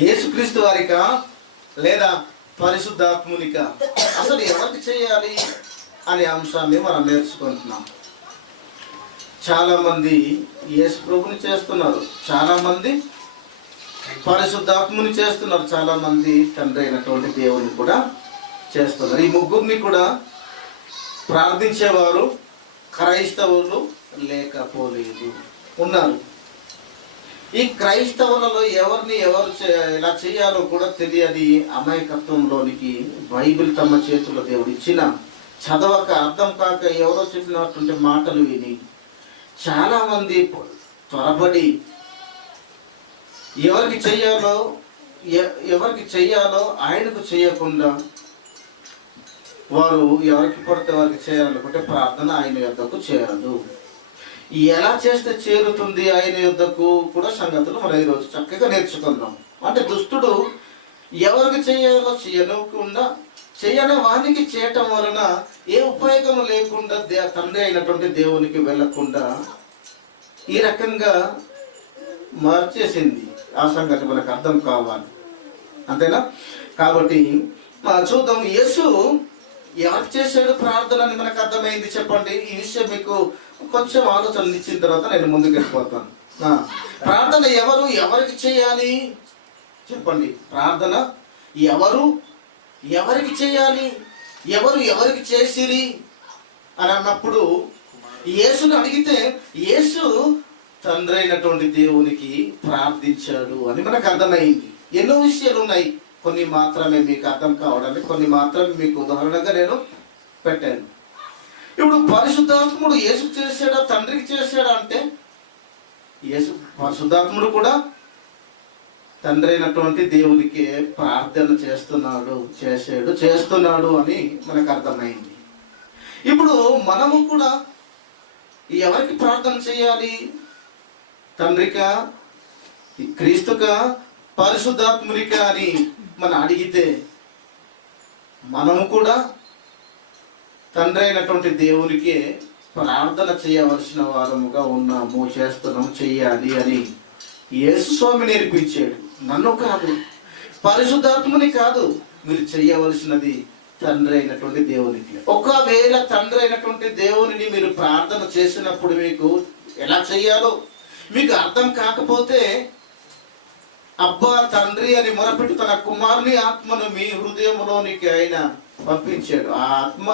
యేసుక్రీస్తు వారికా లేదా పరిశుద్ధాత్మునిక? అసలు ఎవరికి చేయాలి అనే అంశాన్ని మనం నేర్చుకుంటున్నాం. చాలామంది యేసు ప్రభుని చేస్తున్నారు, చాలామంది పరిశుద్ధాత్ముని చేస్తున్నారు, చాలామంది తండ్రి అయినటువంటి దేవుని కూడా చేస్తున్నారు. ఈ ముగ్గురిని కూడా ప్రార్థించేవారు క్రైస్తవులు లేకపోలేదు, ఉన్నారు. ఈ క్రైస్తవులలో ఎవరిని ఎవరు ఎలా చేయాలో కూడా తెలియని అమాయకత్వంలోనికి బైబిల్ తమ చేతుల్లో దేవుడు ఇచ్చిన, చదవక అర్థం కాక ఎవరో చెప్పినటువంటి మాటలు విని చాలామంది త్వరపడి ఎవరికి చెయ్యాలో ఆయనకు చేయకుండా వారు ఎవరికి పడితే వారికి చేయాలనుకుంటే ప్రార్థన ఆయన యొద్దకు చేరదు. ఎలా చేస్తే చేరుతుంది ఆయన యొద్దకు కూడా సంగతులు మనం ఈరోజు చక్కగా నేర్చుకుందాం. అంటే దుష్టుడు ఎవరికి చేయాలో చేయకుండా, చేయని వానికి చేయటం వలన ఏ ఉపయోగం లేకుండా తండ్రి అయినటువంటి దేవునికి వెళ్ళకుండా ఈ రకంగా మార్చేసింది. ఆ సంగతి మనకు అర్థం కావాలి, అంతేనా? కాబట్టి చూద్దాం, యేసు ఎవరు చేశాడు ప్రార్థన అని మనకు అర్థమైంది. చెప్పండి, ఈ విషయం మీకు కొంచెం ఆలోచన ఇచ్చిన తర్వాత నేను ముందుకు వెళ్ళిపోతాను. ప్రార్థన ఎవరికి చేయాలి చెప్పండి? ప్రార్థన ఎవరికి చేయాలి, ఎవరికి చేసిరి అని అన్నప్పుడు యేసుని అడిగితే యేసు తండ్రి అయినటువంటి దేవునికి ప్రార్థించాడు అని మనకు అర్థమైంది. ఎన్నో విషయాలు ఉన్నాయి, కొన్ని మాత్రమే మీకు అర్థం కావడానికి, కొన్ని మాత్రమే మీకు ఉదాహరణగా నేను పెట్టాను. ఇప్పుడు పరిశుద్ధాత్ముడు యేసు చేశాడా తండ్రికి చేశాడా అంటే, పరిశుద్ధాత్ముడు కూడా తండ్రి అయినటువంటి దేవునికి ప్రార్థన చేస్తున్నాడు అని మనకు అర్థమైంది. ఇప్పుడు మనము కూడా ఎవరికి ప్రార్థన చేయాలి? తండ్రికా, క్రీస్తుకా, పరిశుద్ధాత్మునికా అని మనం అడిగితే మనము కూడా తండ్రి అయినటువంటి దేవునికి ప్రార్థన చేయవలసిన వారముగా ఉన్నాము, చేస్తున్నాము, చెయ్యాలి అని యేసు స్వామి నేర్పించాడు. నన్ను కాదు, పరిశుద్ధాత్ముని కాదు, మీరు చెయ్యవలసినది తండ్రి అయినటువంటి దేవునికి. ఒకవేళ తండ్రి అయినటువంటి దేవునిని మీరు ప్రార్థన చేసినప్పుడు మీకు ఎలా చెయ్యాలో మీకు అర్థం కాకపోతే, అబ్బా తండ్రి అని మొరపెట్టు తన కుమారుని ఆత్మను మీ హృదయంలోనికి ఆయన పంపించాడు. ఆ ఆత్మ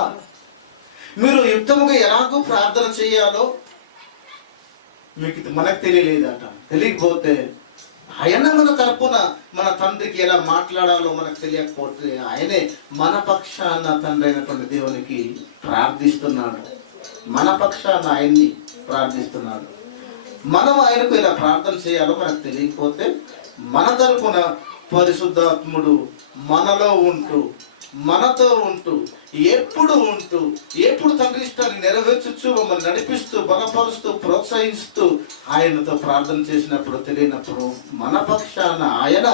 మీరు యుక్తముగా ఎలాగో ప్రార్థన చేయాలో మనకు తెలియలేదట. తెలియకపోతే ఆయన మన తరపున మన తండ్రికి ఎలా మాట్లాడాలో మనకు తెలియకపోతే ఆయనే మన పక్షాన తండ్రి అయినటువంటి దేవునికి ప్రార్థిస్తున్నాడు, మన పక్షాన ఆయన్ని ప్రార్థిస్తున్నాడు. మనం ఆయనకు ఎలా ప్రార్థన చేయాలో మనకు తెలియకపోతే మన తరపున పరిశుద్ధాత్ముడు మనలో ఉంటూ, మనతో ఉంటూ, ఎప్పుడు తండ్రి ఇష్టాన్ని నెరవేర్చు మమ్మల్ని నడిపిస్తూ, బలపరుస్తూ, ప్రోత్సహిస్తూ ఆయనతో ప్రార్థన చేసినప్పుడు, తెలియనప్పుడు మన పక్షాన ఆయన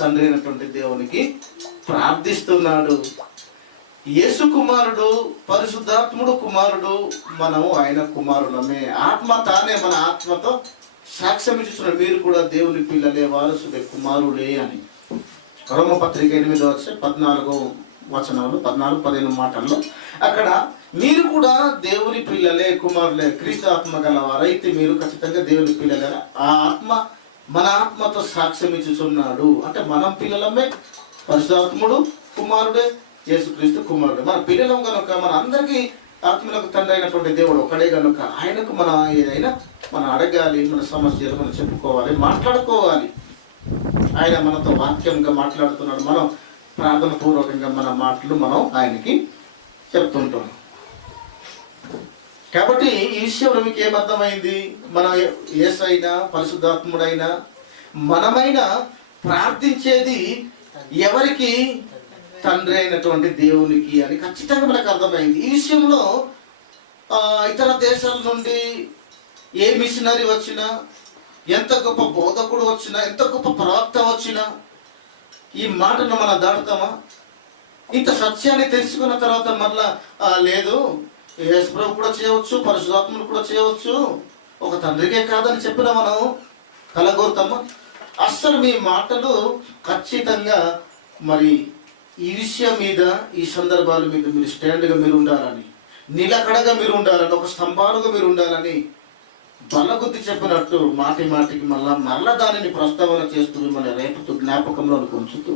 తండ్రి అయినటువంటి దేవునికి ప్రార్థిస్తున్నాడు. యేసు కుమారుడు, పరిశుద్ధాత్ముడు కుమారుడు, మనము ఆయన కుమారులమే. ఆత్మ తానే మన ఆత్మతో సాక్ష్యం ఇస్తున్నాడు, మీరు కూడా దేవుని పిల్లలే, వారసులే, కుమారులే అని. రోమపత్రిక 8:14 వచనాలు, 14-15 మాటల్లో అక్కడ మీరు కూడా దేవుని పిల్లలే, కుమారులే, క్రీస్తు ఆత్మ గలవారైతే మీరు ఖచ్చితంగా దేవుని పిల్లలే. ఆ ఆత్మ మన ఆత్మతో సాక్ష్యం ఇచ్చుచున్నాడు. అంటే మనం పిల్లలమే, పరిశుద్ధాత్ముడు కుమారుడే, యేసుక్రీస్తు కుమారుడు. మన పిల్లలం కనుక మన అందరికీ ఆత్మలకు తండ్రి అయినటువంటి దేవుడు ఒకడే కనుక ఆయనకు మనం ఏదైనా మనం అడగాలి, మన సమస్యలు మనం చెప్పుకోవాలి, మాట్లాడుకోవాలి. ఆయన మనతో వాక్యంగా మాట్లాడుతున్నాడు, మనం ప్రార్థన పూర్వకంగా మన మాటలు మనం ఆయనకి చెప్తుంటాం. కాబట్టి ఈ విషయంలో మీకు ఏమర్థమైంది? మన యేసైనా పరిశుద్ధాత్ముడైనా మనమైనా ప్రార్థించేది ఎవరికి? తండ్రి అయినటువంటి దేవునికి అని ఖచ్చితంగా మనకు అర్థమైంది. ఈ విషయంలో ఇతర దేశాల నుండి ఏ మిషనరీ వచ్చినా, ఎంత గొప్ప బోధకుడు వచ్చినా, ఎంత గొప్ప ప్రవక్త వచ్చినా ఈ మాటను మనం దాటుతామా? ఇంత సత్యాన్ని తెలుసుకున్న తర్వాత మళ్ళా లేదు, యేసు ప్రభు కూడా చేయవచ్చు, పరిశుద్ధాత్ముడు కూడా చేయవచ్చు, ఒక తండ్రికే కాదని చెప్పినా మనం కలగోరుతామా? అస్సలు మీ మాటలు ఖచ్చితంగా మరి ఈ విషయం మీద, ఈ సందర్భాల మీద మీరు స్టాండ్గా మీరు ఉండాలని, నిలకడగా మీరు ఉండాలని, ఒక స్తంభాలుగా మీరు ఉండాలని బలగుద్ది చెప్పినట్టు మాటి మాటికి మళ్ళా దానిని ప్రస్తావన చేస్తూ మిమ్మల్ని రేపుతూ జ్ఞాపకంలో ఉంచుతూ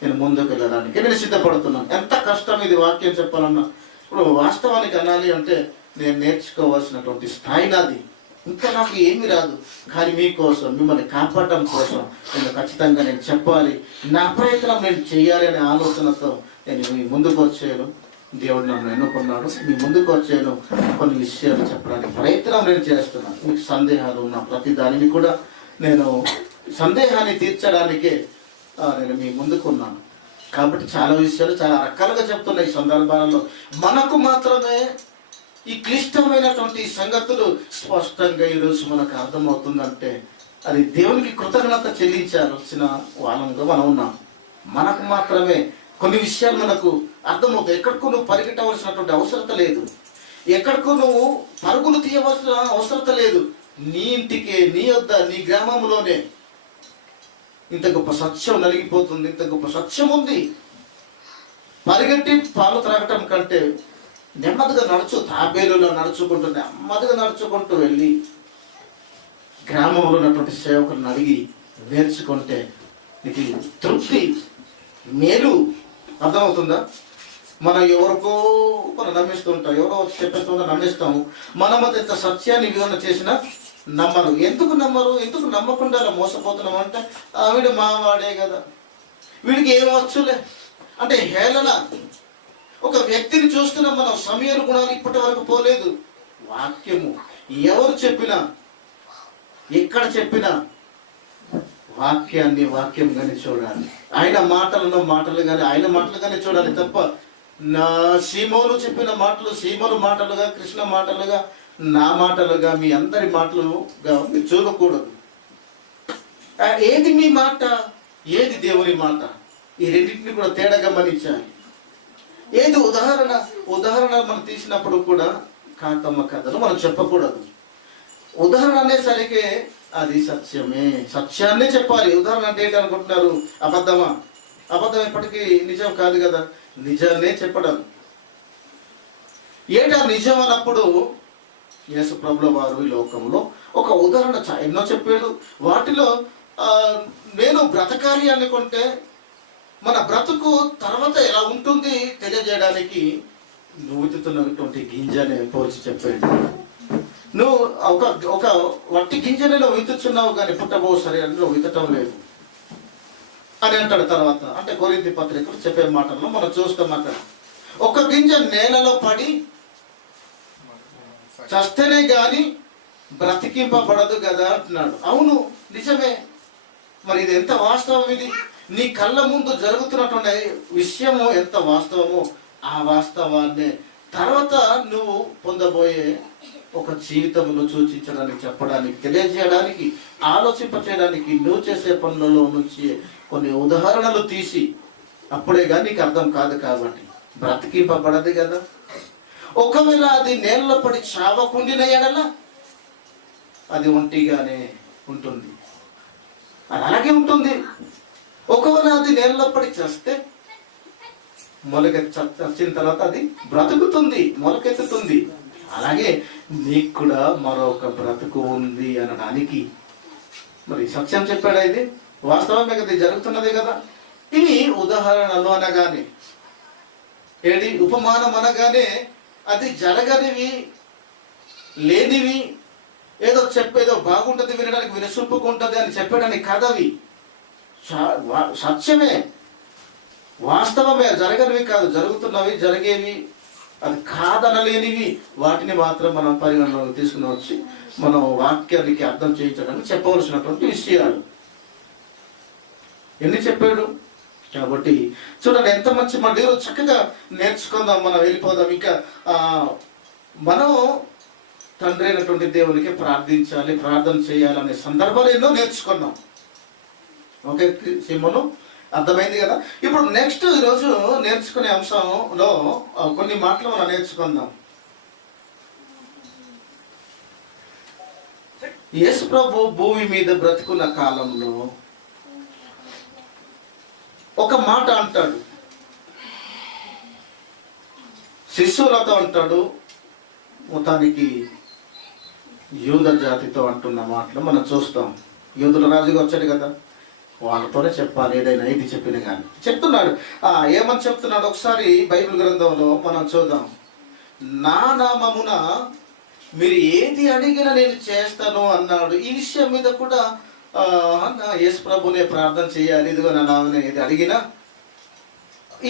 నేను ముందుకు వెళ్ళడానికి నేను సిద్ధపడుతున్నాను. ఎంత కష్టం ఇది వాక్యం చెప్పాలన్నా. ఇప్పుడు వాస్తవానికి అనాలి అంటే నేను నేర్చుకోవాల్సినటువంటి స్థాయి నాది. ఇంకా నాకు ఏమీ రాదు, కానీ మీకోసం, మిమ్మల్ని కాపాడటం కోసం నేను ఖచ్చితంగా నేను చెప్పాలి, నా ప్రయత్నం నేను చేయాలి అనే ఆలోచనతో నేను మీ ముందుకు వచ్చాను. దేవుడు నన్ను ఎన్నుకున్నాడు, మీ ముందుకు వచ్చాను కొన్ని విషయాలు చెప్పడానికి ప్రయత్నం నేను చేస్తున్నాను. మీకు సందేహాలు ఉన్న ప్రతి దానిని కూడా నేను సందేహాన్ని తీర్చడానికే నేను మీ ముందుకున్నాను. కాబట్టి చాలా విషయాలు చాలా రకాలుగా చెప్తున్నాయి. ఈ సందర్భాలలో మనకు మాత్రమే ఈ క్లిష్టమైనటువంటి సంగతులు స్పష్టంగా ఈరోజు మనకు అర్థమవుతుందంటే అది దేవునికి కృతజ్ఞత చెల్లించాల్సిన వాళ్ళంగా మనం ఉన్నాం. మనకు మాత్రమే కొన్ని విషయాలు మనకు అర్థమవుతాయి. ఎక్కడికో నువ్వు పరిగెట్టవలసినటువంటి అవసరత లేదు, ఎక్కడికో నువ్వు పరుగులు తీయవలసిన అవసరత లేదు. నీ ఇంటికే, నీ వద్ద, నీ గ్రామంలోనే ఇంత గొప్ప సత్యం నలిగిపోతుంది, ఇంత గొప్ప సత్యం ఉంది. పరిగెట్టి పాలు త్రాగటం కంటే నెమ్మదిగా తాబేలులో నడుచుకుంటూ నెమ్మదిగా నడుచుకుంటూ వెళ్ళి గ్రామంలో ఉన్నటువంటి సేవకులను అడిగి నేర్చుకుంటే నీకు తృప్తి, మేలు అర్థమవుతుందా? మనం ఎవరికో మనం నమ్మిస్తూ ఉంటాం, ఎవరో చెప్పేస్తుందో నమ్మిస్తాము. మనం ఎంత సత్యాన్ని వివరణ చేసినా నమ్మరు. ఎందుకు నమ్మరు? ఎందుకు నమ్మకుండా అలా మోసపోతున్నాం అంటే వీడు మావాడే కదా, వీడికి ఏం వచ్చులే అంటే హేళన. ఒక వ్యక్తిని చూస్తున్నాం మనం, సమయాలు గుణాలు ఇప్పటి వరకు పోలేదు. వాక్యము ఎవరు చెప్పినా, ఎక్కడ చెప్పినా వాక్యంగానే చూడాలి. ఆయన మాటలు కానీ ఆయన మాటలుగానే చూడాలి తప్ప నా సీమోను చెప్పిన మాటలు సీమోను మాటలుగా, కృష్ణ మాటలుగా, నా మాటలుగా, మీ అందరి మాటలుగా మీరు చూడకూడదు. ఏది మీ మాట, ఏది దేవుని మాట, ఈ రెండింటిని కూడా తేడా గమనించాలి. ఏది ఉదాహరణ మనం తీసినప్పుడు కూడా కాకమ్మ కథను మనం చెప్పకూడదు. ఉదాహరణ అనేసరికి అది సత్యమే, సత్యాన్నే చెప్పాలి. ఉదాహరణ అంటే ఏంటి అనుకుంటున్నారు? అబద్ధమా? అబద్ధం ఎప్పటికీ నిజం కాదు కదా, నిజాన్నే చెప్పడం. ఏటా నిజం అన్నప్పుడు యేసు ప్రభుల వారు ఈ లోకంలో ఒక ఉదాహరణ ఎన్నో చెప్పాడు. వాటిలో నేను బ్రతకాలి అనుకుంటే మన బ్రతుకు తర్వాత ఎలా ఉంటుంది తెలియజేయడానికి నువ్వు విత్తుతున్నటువంటి గింజని పోల్చి చెప్పాడు. నువ్వు ఒక వట్టి గింజని నువ్వు విత్తుచున్నావు కానీ పుట్టబో సరే అని నువ్వు విత్తటం లేదు అని అంటాడు. తర్వాత అంటే కొరింథీ పత్రికలు చెప్పే మాటల్లో మనం చూస్తాం. అక్కడ ఒక గింజ నేలలో పడి చస్తేనే గాని బ్రతికింపబడదు కదా అంటున్నాడు. అవును, నిజమే. మరి ఇది ఎంత వాస్తవం? ఇది నీ కళ్ళ ముందు జరుగుతున్నటువంటి విషయము ఎంత వాస్తవమో ఆ వాస్తవాన్ని తర్వాత నువ్వు పొందబోయే ఒక జీవితంలో సూచించడానికి, చెప్పడానికి, తెలియజేయడానికి, ఆలోచింపచేయడానికి నువ్వు చేసే పనులలో నుంచి కొన్ని ఉదాహరణలు తీసి అప్పుడే కానీ నీకు అర్థం కాదు. కాబట్టి బ్రతికింపబడదు కదా. ఒకవేళ అది నేలలో పడి చావకుండిన ఎడల అది ఒంటిగానే ఉంటుంది, అది అలాగే ఉంటుంది. ఒకవేళ అది నేలలో పడి చేస్తే చచ్చిన తర్వాత అది బ్రతుకుతుంది, మొలకెత్తుతుంది. అలాగే నీకు కూడా మరొక బ్రతుకు ఉంది అనడానికి మరి సత్యం చెప్పాడా? ఇది వాస్తవమే కదా, జరుగుతున్నదే కదా. ఇవి ఉదాహరణలు అనగానే, ఏది ఉపమానం అనగానే అది జరగనివి, లేనివి, ఏదో చెప్పేదో బాగుంటుంది, వినడానికి వినసొంపుకుంటుంది అని చెప్పడానికి కాదవి. సత్యమే, వాస్తవమే, జరగనివి కాదు, జరుగుతున్నవి, జరిగేవి, అది కాదనలేనివి, వాటిని మాత్రం మనం పరిగణలోకి తీసుకుని వచ్చి మనం వాక్యానికి అర్థం చేయించడానికి చెప్పవలసినటువంటి విషయాలు ఎన్ని చెప్పాడు. కాబట్టి చూడండి ఎంత మంచి మన చక్కగా నేర్చుకుందాం, మనం వెళ్ళిపోదాం. ఇంకా మనం తండ్రి అయినటువంటి దేవునికి ప్రార్థించాలి, ప్రార్థన చేయాలనే సందర్భాలు ఎన్నో నేర్చుకున్నాం. ఓకే సిమ్మను అర్థమైంది కదా. ఇప్పుడు నెక్స్ట్ ఈరోజు నేర్చుకునే అంశంలో కొన్ని మాటలు మనం నేర్చుకుందాం. యేసు ప్రభు భూమి మీద బ్రతుకున్న కాలంలో ఒక మాట అంటాడు, శిష్యులతో అంటాడు, మొత్తానికి యూద జాతితో అంటున్న మాటలు మనం చూస్తాం. యూదుల రాజుగా వచ్చాడు కదా, వాళ్ళతోనే చెప్పాలి ఏదైనా, ఇది చెప్పిన కానీ చెప్తున్నాడు. ఏమని చెప్తున్నాడు ఒకసారి బైబిల్ గ్రంథంలో మనం చూద్దాం. నా నామమున మీరు ఏది అడిగినా నేను చేస్తాను అన్నాడు. ఈ విషయం మీద కూడా యేసు ప్రభునే ప్రార్థన చేయాలి, ఇదిగో నా నామమున ఏది అడిగినా.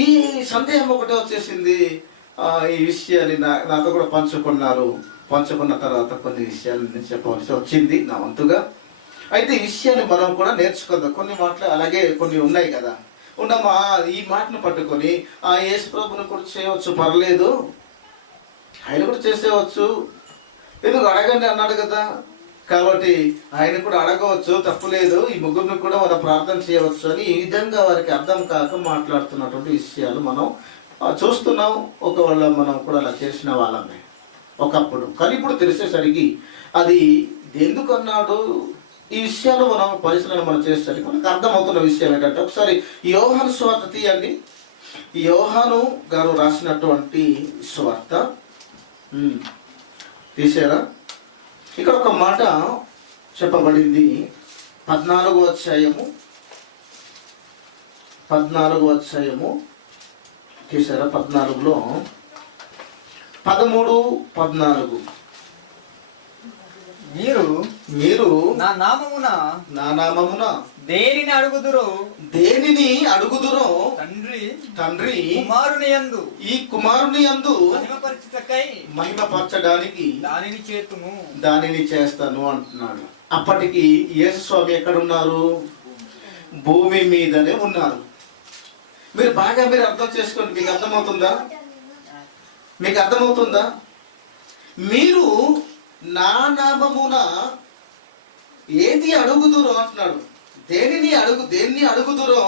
ఈ సందేహం ఒకటే వచ్చేసింది. ఈ విషయాన్ని నాతో కూడా పంచుకున్న తర్వాత కొన్ని విషయాలు నేను చెప్పవలసి వచ్చింది నా వంతుగా. అయితే ఈ విషయాన్ని మనం కూడా నేర్చుకుందాం. కొన్ని మాటలు అలాగే కొన్ని ఉన్నాయి కదా, ఉన్నామా ఈ మాటను పట్టుకొని యేసు ప్రభుని కూడా చేయవచ్చు, పర్లేదు, ఆయన కూడా చేసేవచ్చు, ఎందుకు అడగండి అన్నాడు కదా, కాబట్టి ఆయన కూడా అడగవచ్చు, తప్పులేదు, ఈ ముగ్గురిని కూడా మనం ప్రార్థన చేయవచ్చు అని ఈ విధంగా వారికి అర్థం కాక మాట్లాడుతున్నటువంటి విషయాలు మనం చూస్తున్నాం. ఒకవేళ మనం కూడా అలా చేసిన వాళ్ళమే ఒకప్పుడు, కానీ ఇప్పుడు తెలిసేసరికి అది ఎందుకు అన్నాడు, ఈ విషయాలు మనం పరిశీలన మనం చేసేసరికి మనకు అర్థమవుతున్న విషయం ఏంటంటే, ఒకసారి యోహాను సువార్త తీయండి. యోహాను గారు రాసినటువంటి సువార్త తీసారా? ఇక్కడ ఒక మాట చెప్పబడింది. 14వ అధ్యాయము తీసారా? 14లో 13, 14 మీరు నా నామమున దేనిని అడుగుదురో తండ్రి ఈ కుమారుని యందు మహిమపరచడానికి దానిని చేస్తాను అంటున్నాడు. అప్పటికి యేసు స్వామి ఎక్కడున్నారు? భూమి మీదనే ఉన్నారు. మీరు బాగా అర్థం చేసుకోండి. మీకు అర్థమవుతుందా? మీరు నా నామమున ఏది అడుగుదురో అంటున్నాడు. దేనిని అడుగుదురో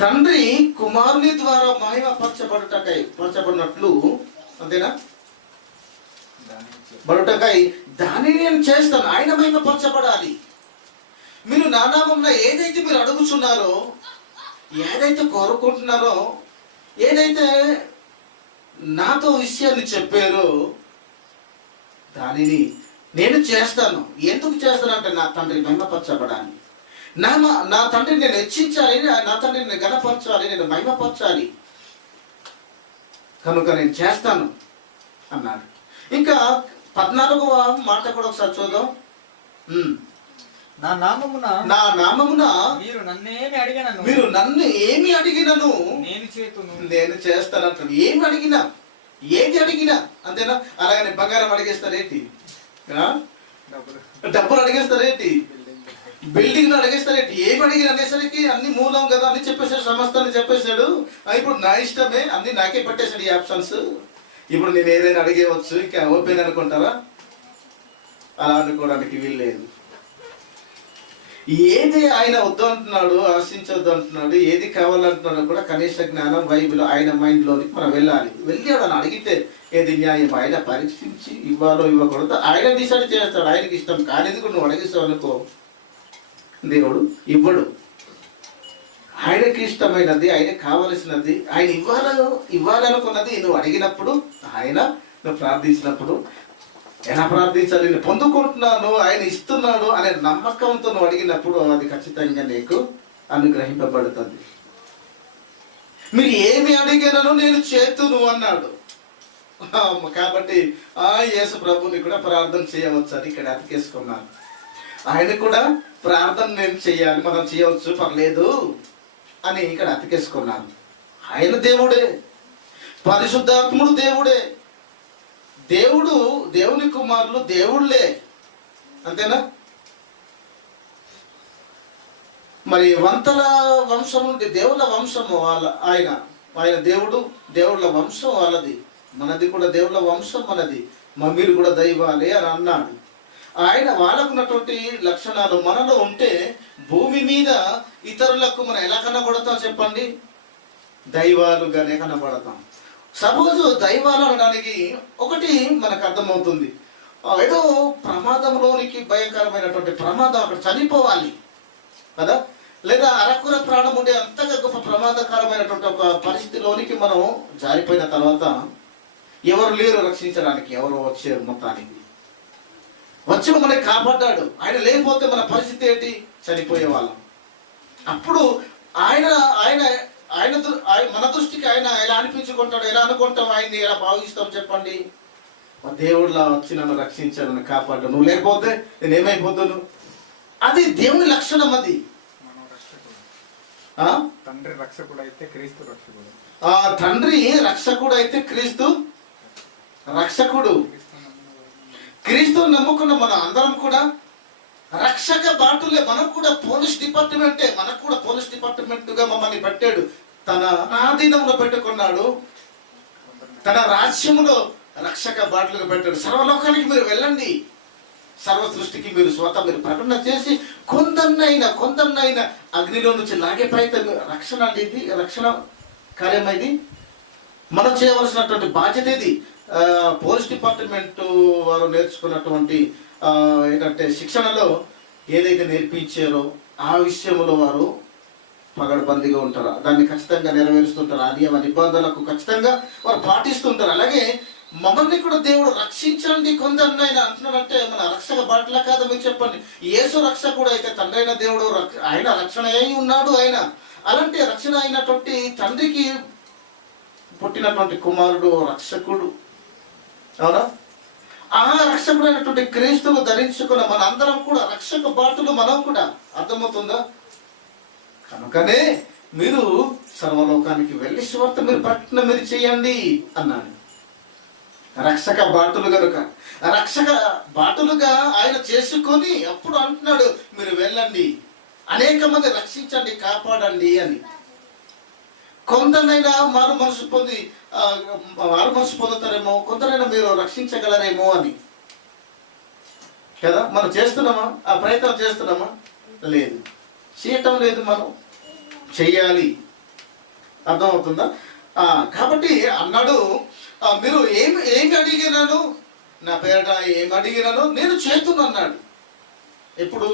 తండ్రి కుమారుని ద్వారా పరచబడినట్లు, అంతేనా? బడుటకై దానిని నేను చేస్తాను. ఆయన మహిమపరచబడాలి. మీరు నా నామమున ఏదైతే మీరు అడుగుచున్నారో, ఏదైతే కోరుకుంటున్నారో, ఏదైతే నాతో విషయాన్ని చెప్పారో దానిని నేను చేస్తాను. ఎందుకు చేస్తానంటే నా తండ్రి మహిమపరచబడాలి, నా తండ్రిని నేను హెచ్చించాలి, నా తండ్రిని నేను ఘనపరచాలి, నేను మహిమపరచాలి, కనుక నేను చేస్తాను అన్నాడు. ఇంకా 14వ మాట కూడా ఒకసారి చూద్దాం. నా నామమున మీరు నన్ను ఏమి అడిగినను నేను చేస్తానంటాడు. ఏమి అడిగినా, ఏది అడిగినా, అంతేనా? అలాగని బంగారం అడిగేస్తారేంటి? డబ్బులు అడిగేస్తారేంటి? బిల్డింగ్లు అడిగేస్తారేంటి? ఏమి అడిగిన అనేసరికి అన్ని మూలం కదా, అన్ని చెప్పేశాడు, సమస్తాన్ని చెప్పేశాడు. ఇప్పుడు నా ఇష్టమే, అన్ని నాకే పట్టేశాడు ఈ ఆప్షన్స్. ఇప్పుడు నేను ఏదైనా అడిగేవచ్చు, ఇంకా ఓపెన్ అనుకుంటారా? అలా అనుకోవడానికి వీల్లేదు. ఏది ఆయన వద్దు అంటున్నాడు, ఆశించొద్దు అంటున్నాడు, ఏది కావాలంటున్నాడో కూడా కనీస జ్ఞానం బైబిల్ ఆయన మైండ్లోనికి మనం వెళ్ళాలి. వెళ్ళి అని అడిగితే ఏది న్యాయం ఆయన పరీక్షించి ఇవ్వాలో ఇవ్వకూడదు ఆయన డిసైడ్ చేస్తాడు. ఆయనకి ఇష్టం కానిది కూడా నువ్వు అడిగిస్తావు అనుకో, దేవుడు ఇవ్వడు. ఆయనకి ఇష్టమైనది, ఆయనకు కావలసినది, ఆయన ఇవ్వాలనుకున్నది నువ్వు అడిగినప్పుడు, నువ్వు ప్రార్థించినప్పుడు ఎలా ప్రార్థించాలి, నేను పొందుకుంటున్నాను, ఆయన ఇస్తున్నాడు అనే నమ్మకంతో నువ్వు అడిగినప్పుడు అది ఖచ్చితంగా నీకు అనుగ్రహింపబడుతుంది. మీరు ఏమి అడిగినను నేను చేతును అన్నాడు. కాబట్టి యేసు ప్రభుని కూడా ప్రార్థన చేయవచ్చు అని ఇక్కడ అతికేసుకున్నాను. ఆయన కూడా ప్రార్థన నేను చేయాలి, మనం చేయవచ్చు, పర్లేదు అని ఇక్కడ అతికేసుకున్నాను. ఆయన దేవుడే, పరిశుద్ధాత్ముడు దేవుడే, దేవుని కుమారులు దేవుళ్ళే, అంతేనా? మరి వంతల వంశం నుండి దేవుళ్ళ వంశము ఆయన దేవుళ్ళ వంశం వాళ్ళది, మనది కూడా దేవుళ్ళ వంశం మనది, మీరు కూడా దైవాలే అని అన్నాడు. ఆయన వాళ్ళకున్నటువంటి లక్షణాలు మనలో ఉంటే భూమి మీద ఇతరులకు మనం ఎలా కనబడతాం చెప్పండి? దైవాలుగానే కనబడతాం. సపోజ్ దైవాలు అనడానికి ఒకటి మనకు అర్థమవుతుంది. ఏదో ప్రమాదంలోనికి, భయంకరమైనటువంటి ప్రమాదం, అక్కడ చనిపోవాలి కదా, లేదా అరకుర ప్రాణం ఉండే అంతగా గొప్ప ప్రమాదకరమైనటువంటి ఒక పరిస్థితిలోనికి మనం జారిపోయిన తర్వాత ఎవరు లేరు రక్షించడానికి, ఎవరు వచ్చారు మొత్తానికి. వచ్చి మనకి కాపాడ్డాడు. ఆయన లేకపోతే మన పరిస్థితి ఏంటి? చనిపోయే వాళ్ళం. అప్పుడు ఆయన ఆయన ఆయన మన దృష్టికి ఆయన ఎలా అనిపించుకుంటాడు, ఎలా అనుకుంటాం, ఆయన్ని ఎలా భావిస్తాం చెప్పండి? దేవుడిలా వచ్చి నన్ను రక్షించాడు, నన్ను కాపాడు. నువ్వు లేకపోతే నేను ఏమైపోతాను? అది దేవుని లక్షణం. అది తండ్రి రక్షకుడు అయితే క్రీస్తు రక్షకుడు. తండ్రి రక్షకుడు అయితే క్రీస్తు రక్షకుడు. క్రీస్తుని నమ్ముకున్న మనం అందరం కూడా రక్షక బాటులే. మనం కూడా పోలీస్ డిపార్ట్మెంటే. మనకు కూడా పోలీస్ డిపార్ట్మెంట్ గా మమ్మల్ని పెట్టాడు. తన ఆధీనంలో పెట్టుకున్నాడు. తన రాజ్యములో రక్షక బాటులుగా పెట్టాడు. సర్వలోకానికి మీరు వెళ్ళండి, సర్వ సృష్టికి మీరు స్వతः మీరు ప్రకటన చేసి కొందరినైనా అగ్నిలో నుంచి లాగే ప్రయత్నం. రక్షణ అండి, ఇది రక్షణ కార్యం. ఇది మనం చేయవలసినటువంటి బాధ్యత. ఇది పోలీస్ డిపార్ట్మెంట్ వారు నేర్చుకున్నటువంటి ఏంటంటే శిక్షణలో ఏదైతే నేర్పించారో ఆ విషయంలో వారు పగడబందీగా ఉంటారు. దాన్ని ఖచ్చితంగా నెరవేరుస్తుంటారు. ఆ నియమ నిబంధనలకు ఖచ్చితంగా వారు పాటిస్తుంటారు. అలాగే మమ్మల్ని కూడా దేవుడు రక్షించండి కొందరినైనా అంటున్నాడంటే మన రక్షక బాటలా కాదు? మీరు చెప్పండి. యేసు రక్షకుడు అయితే తండ్రి అయిన దేవుడు ఆయన రక్షణ అయి ఉన్నాడు. ఆయన అలాంటి రక్షణ అయినటువంటి తండ్రికి పుట్టినటువంటి కుమారుడు రక్షకుడు. అవునా? ఆ రక్షకుడైనటువంటి క్రీస్తును ధరించుకున్న మన అందరం కూడా రక్షక బాటులు. మనం కూడా అర్థమవుతుందా? కనుకనే మీరు సర్వలోకానికి వెళ్ళి సువార్త మీరు ప్రకటన మీరు చేయండి అన్నాడు. రక్షక బాటులు కనుక రక్షక బాటులుగా ఆయన చేసుకొని అప్పుడు అంటున్నాడు మీరు వెళ్ళండి, అనేక మంది రక్షించండి, కాపాడండి అని. కొందరైనా మారు మనసు పొందుతారేమో, కొందరైనా మీరు రక్షించగలరేమో అని కదా. మనం చేస్తున్నామా? ఆ ప్రయత్నం చేస్తున్నామా? లేదు, చేయటం లేదు. మనం చెయ్యాలి. అర్థమవుతుందా? కాబట్టి అన్నాడు, మీరు ఏమి అడిగినాను, నా పేరట ఏమి అడిగినాను నేను చేతును అన్నాడు. ఇప్పుడు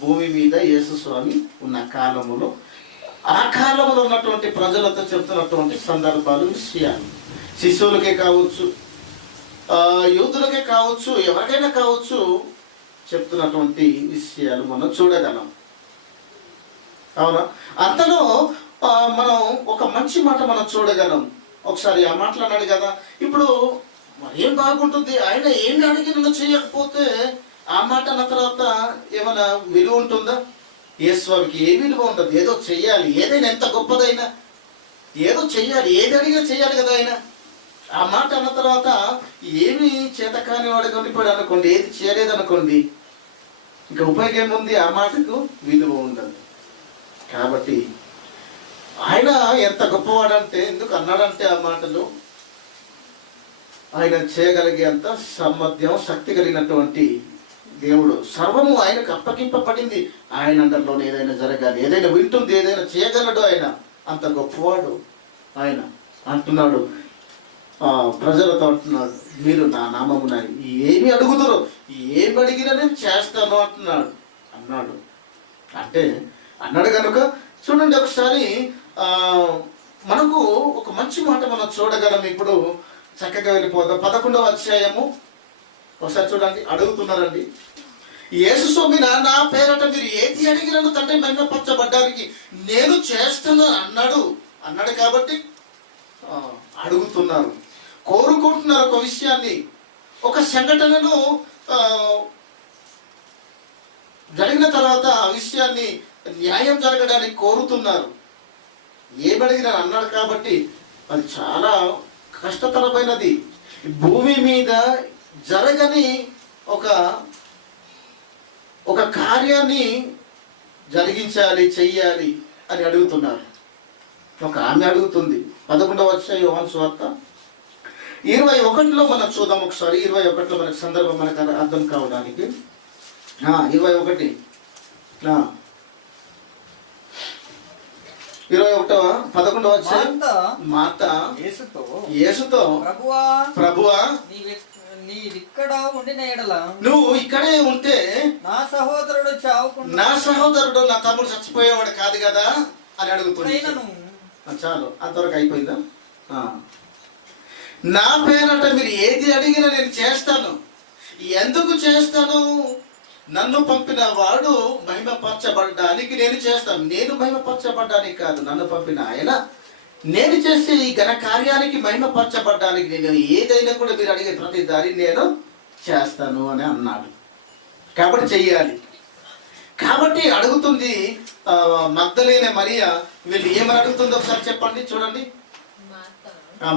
భూమి మీద యేసు స్వామి ఉన్న కాలములో, ఆ కాలంలో ఉన్నటువంటి ప్రజలతో చెప్తున్నటువంటి సందర్భాలు, విషయాలు, శిశువులకే కావచ్చు, యూతులకే కావచ్చు, ఎవరికైనా కావచ్చు, చెప్తున్నటువంటి విషయాలు మనం చూడగలం. అవునా? అంతలో మనం ఒక మంచి మాట మనం చూడగలం. ఒకసారి ఆ మాటలు అన్నాడు కదా. ఇప్పుడు మరేం బాగుంటుంది? ఆయన ఏమి అడిగినా చేయకపోతే ఆ మాట అన్న తర్వాత ఏమైనా విలువ ఉంటుందా? యేసువారికి ఏ విలువ ఉండదు. ఏదో చెయ్యాలి, ఏదైనా ఎంత గొప్పదైనా ఏదో చెయ్యాలి, ఏది అడిగినా చెయ్యాలి కదా ఆయన. ఆ మాట అన్న తర్వాత ఏమి చేతకాని వాడిగా ఉండిపోయాడు అనుకోండి, ఏది చేయలేదు అనుకోండి, ఇంకా ఉపయోగం ఏముంది? ఆ మాటకు విలువ ఉండదు. కాబట్టి ఆయన ఎంత గొప్పవాడంటే, ఎందుకు అన్నాడంటే ఆ మాటలు, ఆయన చేయగలిగే అంత సామర్థ్యం, శక్తి కలిగినటువంటి దేవుడు. సర్వము ఆయనకు అప్పగింపబడింది. ఆయన అండర్లోనే ఏదైనా జరగాలి, ఏదైనా వింటుంది, ఏదైనా చేయగలడు. ఆయన అంత గొప్పవాడు. ఆయన అంటున్నాడు, ప్రజలతో అంటున్నాడు, మీరు నా నామమున ఏమి అడుగుతారో, ఏమి అడిగినా నేను చేస్తాను అన్నాడు. అంటే అన్నాడు కనుక చూడండి ఒకసారి మనకు ఒక మంచి మాట మనం చూడగలం. ఇప్పుడు చక్కగా వెళ్ళిపోదాం. 11వ అధ్యాయము ఒకసారి చూడండి. అడుగుతున్నారండి, యేసు స్వామి నా పేరట మీరు ఏది అడిగినను తండ్రి మహిమపరచబడ్డానికి నేను చేస్తాను అన్నాడు కాబట్టి అడుగుతున్నారు, కోరుకుంటున్నారు. ఒక విషయాన్ని, ఒక సంఘటనను జరిగిన తర్వాత ఆ విషయాన్ని న్యాయం జరగడానికి కోరుతున్నారు. ఏమడిగినా అన్నాడు కాబట్టి అది చాలా కష్టతరమైనది. భూమి మీద జరగని ఒక కార్యాన్ని జరిగించాలి, చెయ్యాలి అని అడుగుతున్నారు. ఒక ఆమె అడుగుతుంది. 11వ అధ్యాయం యోహాను సువార్త 21లో మనం చూద్దాం ఒకసారి. 21లో మనకు సందర్భం మనకు అర్థం కావడానికి. 21 11వ అధ్యాయం. మార్త యేసుతో ప్రభువా నీవిక్కడ ఉండిన ఎడల నువ్వు ఇక్కడే ఉంటే నా సహోదరుడు చావుకుండా నా సహోదరుడు నా తమ్ముడు చచ్చిపోయేవాడు కాదు కదా అని అడుగుతున్నాను. అయినను చాలు, అంతవరకు అయిపోయిందా? నా పేరట మీరు ఏది అడిగినా నేను చేస్తాను. ఎందుకు చేస్తాను? నన్ను పంపిన వాడు మహిమపరచబడడానికి నేను చేస్తాను. నేను మహిమపరచబడడానికి కాదు, నన్ను పంపిన ఆయన నేను చేసే ఈ ఘన కార్యానికి మహిమపరచబడడానికి నేను ఏదైనా కూడా మీరు అడిగే ప్రతి దారి నేను చేస్తాను అని అన్నాడు. కాబట్టి చెయ్యాలి. కాబట్టి అడుగుతుంది మగ్దలేనే మరియా. వీళ్ళు ఏమని అడుగుతుందో ఒకసారి చెప్పండి, చూడండి.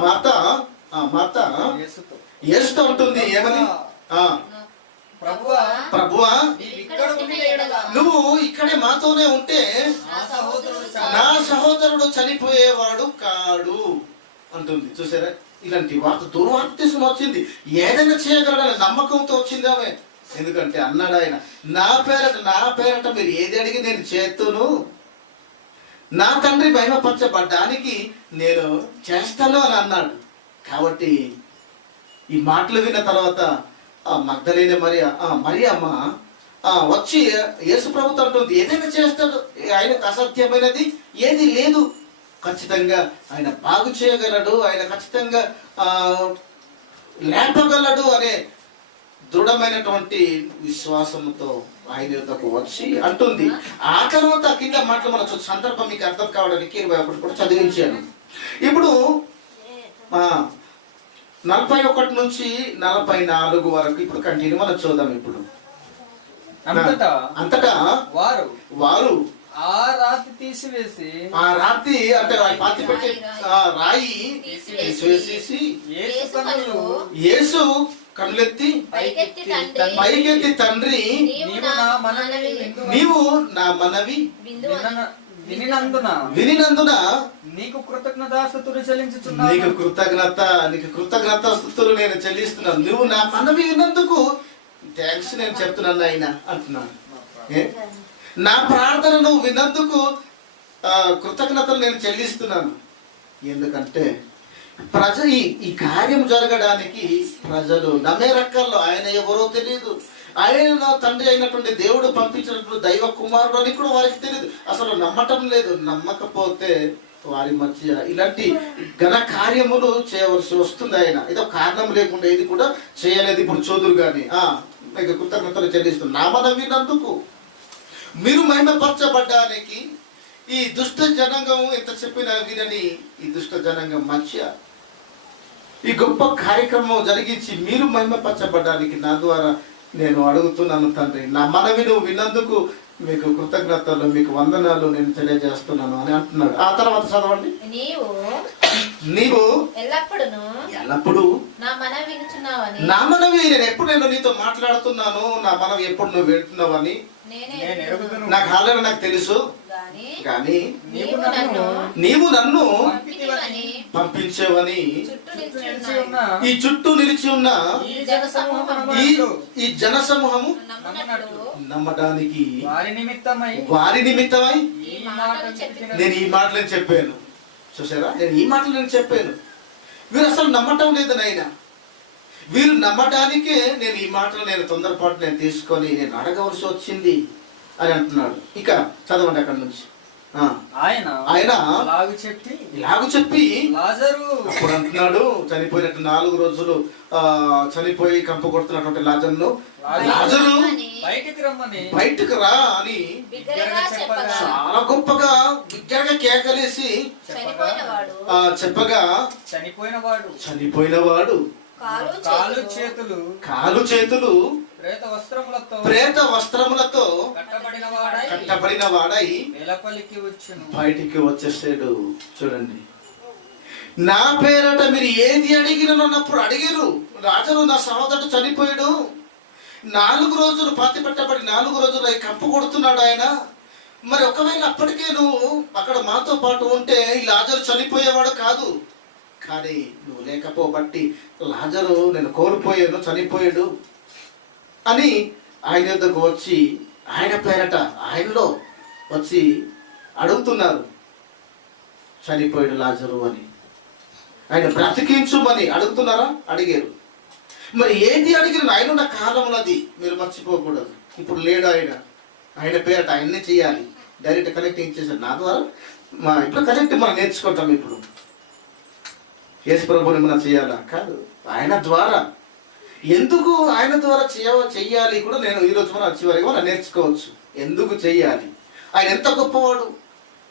మార్త యేసుతో ఉంటుంది ఏమని? ప్రభువా, నువ్వు ఇక్కడే మాతోనే ఉంటే నా సహోదరుడు చనిపోయేవాడు కాడు అంటుంది. చూసారా, ఇలాంటి వార్త దుర్వార్త తీసుకుని వచ్చింది. ఏదైనా చేయగలడని నమ్మకంతో వచ్చింది ఆమె. ఎందుకంటే అన్నాడు ఆయన, నా పేరట మీరు ఏది అడిగి నేను చేస్తును, నా తండ్రి మహిమపరచబడ్డానికి నేను చేస్తాను అని అన్నాడు. కాబట్టి ఈ మాటలు విన్న తర్వాత మగ్దలేనే మరియమ్మ వచ్చి యేసు ప్రభుతో అంటుంది, ఏదైనా చేస్తాడు, ఆయనకు అసాధ్యమైనది ఏది లేదు, ఖచ్చితంగా ఆయన బాగు చేయగలడు, ఆయన ఖచ్చితంగా లేపగలడు అనే దృఢమైనటువంటి విశ్వాసంతో ఆయన యొద్దకు వచ్చి అంటుంది. ఆ తర్వాత కింద మాటలు మన సందర్భం మీకు అర్థం కావడానికి 21 కూడా చదివించాను. ఇప్పుడు 41 నుంచి 44 వరకు ఇప్పుడు కంటిన్యూ మనం చూద్దాం. ఇప్పుడు అంతటా వారు ఆ రాతి తీసివేసి, ఆ రాతి అంటే పాతి పెట్టి రాయి తీసివేసేసి యేసు కనులెత్తి పైకెత్తి, తండ్రి నీవు నా మనవి వినినందున నీకు కృతజ్ఞతాస్తుతులు చెల్లించుచున్నాను. నీకు కృతజ్ఞతాస్తుతులు నేను చెల్లిస్తున్నాను. నువ్వు నా మనవి విన్నందుకు థ్యాంక్స్ నేను చెప్తున్నాను ఆయన అంటున్నాను. నా ప్రార్థన నువ్వు విన్నందుకు కృతజ్ఞతలు నేను చెల్లిస్తున్నాను. ఎందుకంటే ఈ కార్యం జరగడానికి ప్రజలు నమ్మే రకాల్లో ఆయన ఎవరో తెలియదు. ఆయన తండ్రి అయినటువంటి దేవుడు పంపించినటువంటి దైవ కుమారుడు అని కూడా వారికి తెలియదు. అసలు నమ్మటం లేదు. నమ్మకపోతే వారి మధ్య ఇలాంటి ఘన కార్యములు చేయవలసి వస్తుంది. ఆయన ఏదో కారణం లేకుండా ఇది కూడా చేయలేదు. ఇప్పుడు చోదురు గాని మీకు కృతజ్ఞతలు చెల్లిస్తుంది. నా మనం విన్నందుకు, మీరు మహిమపరచబడ్డానికి ఈ దుష్ట జనాంగం ఎంత చెప్పినా వినని ఈ దుష్ట జనాంగం మధ్య ఈ గొప్ప కార్యక్రమం జరిగించి మీరు మహిమపరచబడ్డానికి నా ద్వారా నేను అడుగుతున్నాను తండ్రి. నా మనవి నువ్వు విన్నందుకు మీకు కృతజ్ఞతలు, మీకు వందనాలు నేను తెలియజేస్తున్నాను అని అంటున్నాడు. ఆ తర్వాత చదవండి. నీవు ఎల్లప్పుడూ నా మనవి నేను ఎప్పుడు నేను నీతో మాట్లాడుతున్నాను, నా మనవి ఎప్పుడు నువ్వు వింటున్నావని నాకు ఆల్రెడీ నాకు తెలుసు. కానీ నీవు నన్ను పంపించేవని ఈ చుట్టూ నిలిచి ఉన్న ఈ జన సమూహము నమ్మడానికి వారి నిమిత్తమై నేను ఈ మాటలు చెప్పాను. చూసారా, నేను ఈ మాటలు నేను చెప్పాను. వీరు అసలు నమ్మటం లేదు నాయన. వీరు నమ్మటానికే నేను ఈ మాటలు నేను తొందరపాటు నేను తీసుకొని నేను అడగవలసి వచ్చింది అని అంటున్నాడు. ఇక చదవండి అక్కడి నుంచి. ఆయన ఇలాగు చెప్పి అప్పుడు అంటున్నాడు, చనిపోయినట్టు 4 రోజులు చనిపోయి కంప కొడుతున్నటువంటి లాజరును బయటకు రా అని చాలా గొప్పగా బిగ్గరగా కేకలేసి చెప్పగా చనిపోయినవాడు కాలు చేతులు ప్రేత వస్త్రములతో కట్టబడిన వాడై బయటికి వచ్చేసాడు. చూడండి, నా పేరట మీరు ఏది అడిగినప్పుడు అడిగిరు. రాజును నా సహోదరుడు చనిపోయాడు, 4 రోజులు పాతి పెట్టబడి 4 రోజులు అవి కంపు కొడుతున్నాడు ఆయన. మరి ఒకవేళ అప్పటికే నువ్వు అక్కడ మాతో పాటు ఉంటే ఈ లాజరు చనిపోయేవాడు కాదు. కానీ నువ్వు లేకపోబట్టి లాజరు నేను కోల్పోయాను, చనిపోయాడు అని ఆయన యొద్దకు వచ్చి ఆయన పేరట ఆయనలో వచ్చి అడుగుతున్నారు. చనిపోయాడు లాజరు అని, ఆయన బ్రతికించుమని అడుగుతున్నారా? అడిగారు. మరి ఏది అడిగిన ఆయన ఉన్న కాలంలో అది మీరు మర్చిపోకూడదు. ఇప్పుడు లేడు ఆయన పేరట ఆయన్నే చేయాలి. డైరెక్ట్ కనెక్టింగ్ చేశాడు నా ద్వారా. ఇప్పుడు కనెక్ట్ మనం నేర్చుకుంటాం. ఇప్పుడు యేసు ప్రభుని మనం చేయాలా? కాదు, ఆయన ద్వారా. ఎందుకు ఆయన ద్వారా చెయ్యాలి కూడా నేను ఈరోజు మనం చివరికి మనం నేర్చుకోవచ్చు. ఎందుకు చెయ్యాలి, ఆయన ఎంత గొప్పవాడు,